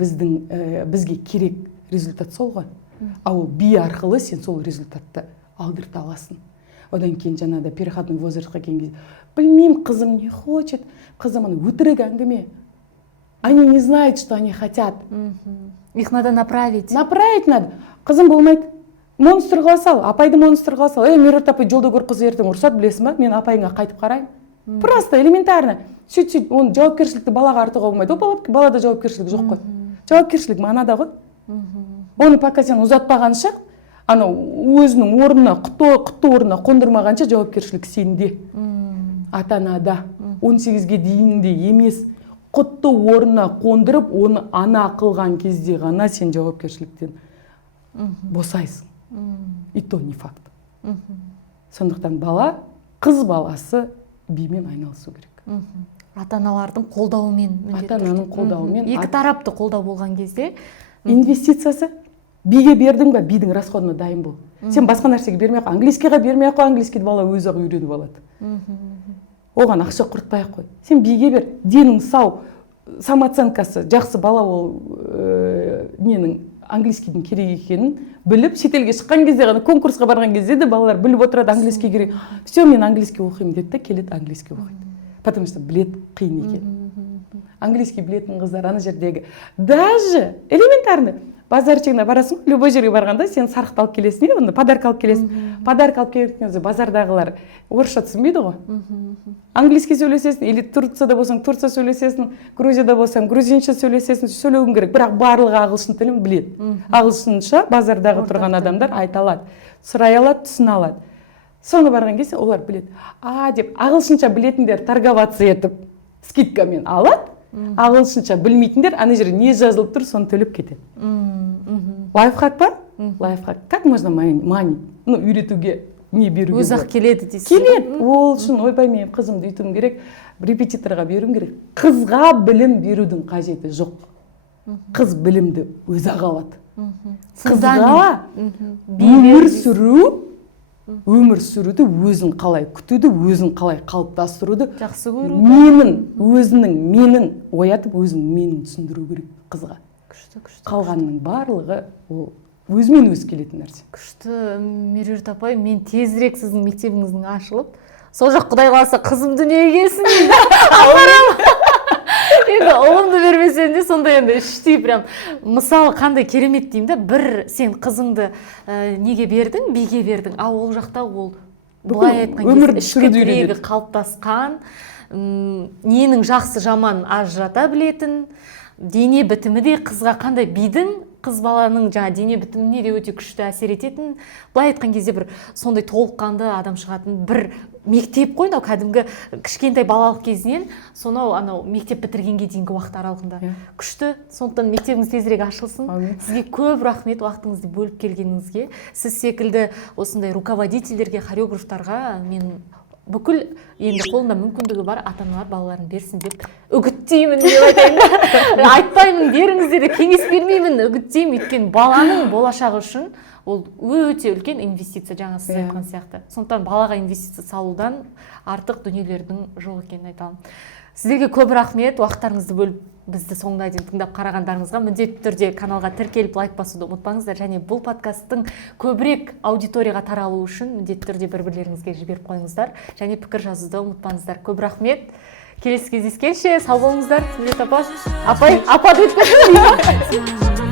бізге керек результат сол ғой. А ол би арқылы сен сол результатты алдырта аласың. Одан кейін жаңада переходной возрастқа келген кезде, білмеймін, қызым не хочет, қызым өтірік әңгіме. Они не знают, что они хотят. Их надо направить. Направить надо. Қызым болмайды. Монстрға сал, апайды монстрға сал. Мерот апай жолда көр қызы ертең ұрсат, білесің ба? Мен апайыңа қайтып қарайын. Просто элементарно. Сөйт, оны жауапкершілікті балаға артуға болмайды. Ол балада жауапкершілік жоқ қой. Жауапкершілік манада ғой. Оны пока сен ұзатпағанша, өзінің орнына, құтты орнына қондырмағанша жауапкершілік сенде. Ата-анада 18-ге дейінде емес, құтты орнына қондырып, оны ана қылған кезде ғана сен жауапкершіліктен босайсың. И то не факт. Сондықтан қыз баласы бимен айналысу керек. Ата-аналардың қолдауымен. Ата-ананың қолдауымен. Екі тарапты қолдау болған кезде. Инвестициясы. Биге бердің ба, бидің расходына дайын бол. Сен басқа нәрсеге бермей-ақ, английскийға бермей-ақ, английскийді бала өзі-ақ үйреніп алады. Оған ақша құртпай-ақ қой. Сен биге бер, денің сау, самооценкасы жақсы бала, ол ненің английскийдің керек екенін біліп, шетелге шыққан кезде ғана, конкурсқа барған кезде де балалар біліп отырады, английский керек. Все, мен английский оқимын деді, келеді английский оқиды. Потому что білет қиын екен. Английский білетін қыздар ана жердегі. Даже элементарный. Базарчығына барасың, любой жерге барғанда сен сарқыт алып келесің, онда подарка алып келесің. Подарка алып келген кезде базардағылар орысша түсінбейді ғой. Английский сөйлесесің, или Турцияда болсаң, Турция сөйлесесің, Грузияда болсаң, грузинша сөйлесесің, сөйлеуің керек. Бірақ барлығы ағылшын тілін біледі. Ағылшынша базардағы тұрған адамдар айта алады, сұрай алады, түсіне алады. Соны барған кезде олар біледі. Деп ағылшынша білетіндер торговаться етіп, скидкамен алады. Ағылшынша білмейтіндер, ана жерде не жазылып тұр, соны төлеп кетеді. Лайфхак па? Лайфхак. Как можно мани? Үйретуге не беруге? Өзі-ақ келеді дейсіз. Келеді. Ол үшін ойбай, мен қызымды үйтуім керек, репетиторға беруім керек. Қызға білім берудің қажеті жоқ. Қыз білімді өзі-ақ алады. Қызға өмір сүруді, өзін қалай күтуді, өзін қалай қалыптастыруды жақсы көру. Менін оятып, өзінің менін түсіндіру керек қызға. Қалғанның барлығы ол өзімен өзі келетін нәрсе. Күшті, Меруерт апай, мен тезірек сіздің мектебіңіздің ашылып, сол жақ Құдай қаласа қызым дүниеге келсін. Енді ұлымды бермесем де, сонда енді іштей прям мысалы қандай керемет деймін да, бір сен қызыңды неге бердің, биге бердің, ол жақта ол былай айтқан кезде ішкі тірегі қалыптасқан, ненің жақсы жаман ажырата білетін, дене бітімі де қызға қандай бидің қыз баланың дене бітіміне де өте күшті әсер ететін, былай айтқан кезде бір сондай толыққанды адам шығатын бір мектеп қой, кәдімгі кішкентай балалық кезінен сонау мектеп бітіргенге дейінгі уақыт аралығында күшті. Сондықтан мектебіңіз тезірек ашылсын. Сізге көп рахмет уақытыңызды бөліп келгеніңізге. Сіз секілді осындай руководительдерге, хореографтарға мен бүкіл енді қолында мүмкіндігі бар ата-аналар балаларын берсін деп үгіттеймін деп айтайын да. Айтпаймын, беріңіздер, кеңес бермеймін, үгіттеймін. Өйткені баланың болашағы үшін ол өте үлкен инвестиция, жаңа сіз айтқан сияқты. Сондықтан балаға инвестиция салудан артық дүниелердің жоқ екенін айтамын. Сіздерге көп рахмет, уақыттарыңызды бөліп бізді соңына дейін тыңдап қарағандарыңызға. Міндетті түрде каналға тіркеліп лайк басуды ұмытпаңыздар, және бұл подкасттың көбірек аудиторияға таралуы үшін міндетті түрде бір-бірлеріңізге жіберіп қойыңыздар, және пікір жазуды ұмытпаңыздар. Көп рахмет. Келесі кездескенше сау болыңыздар. Апай, апа деп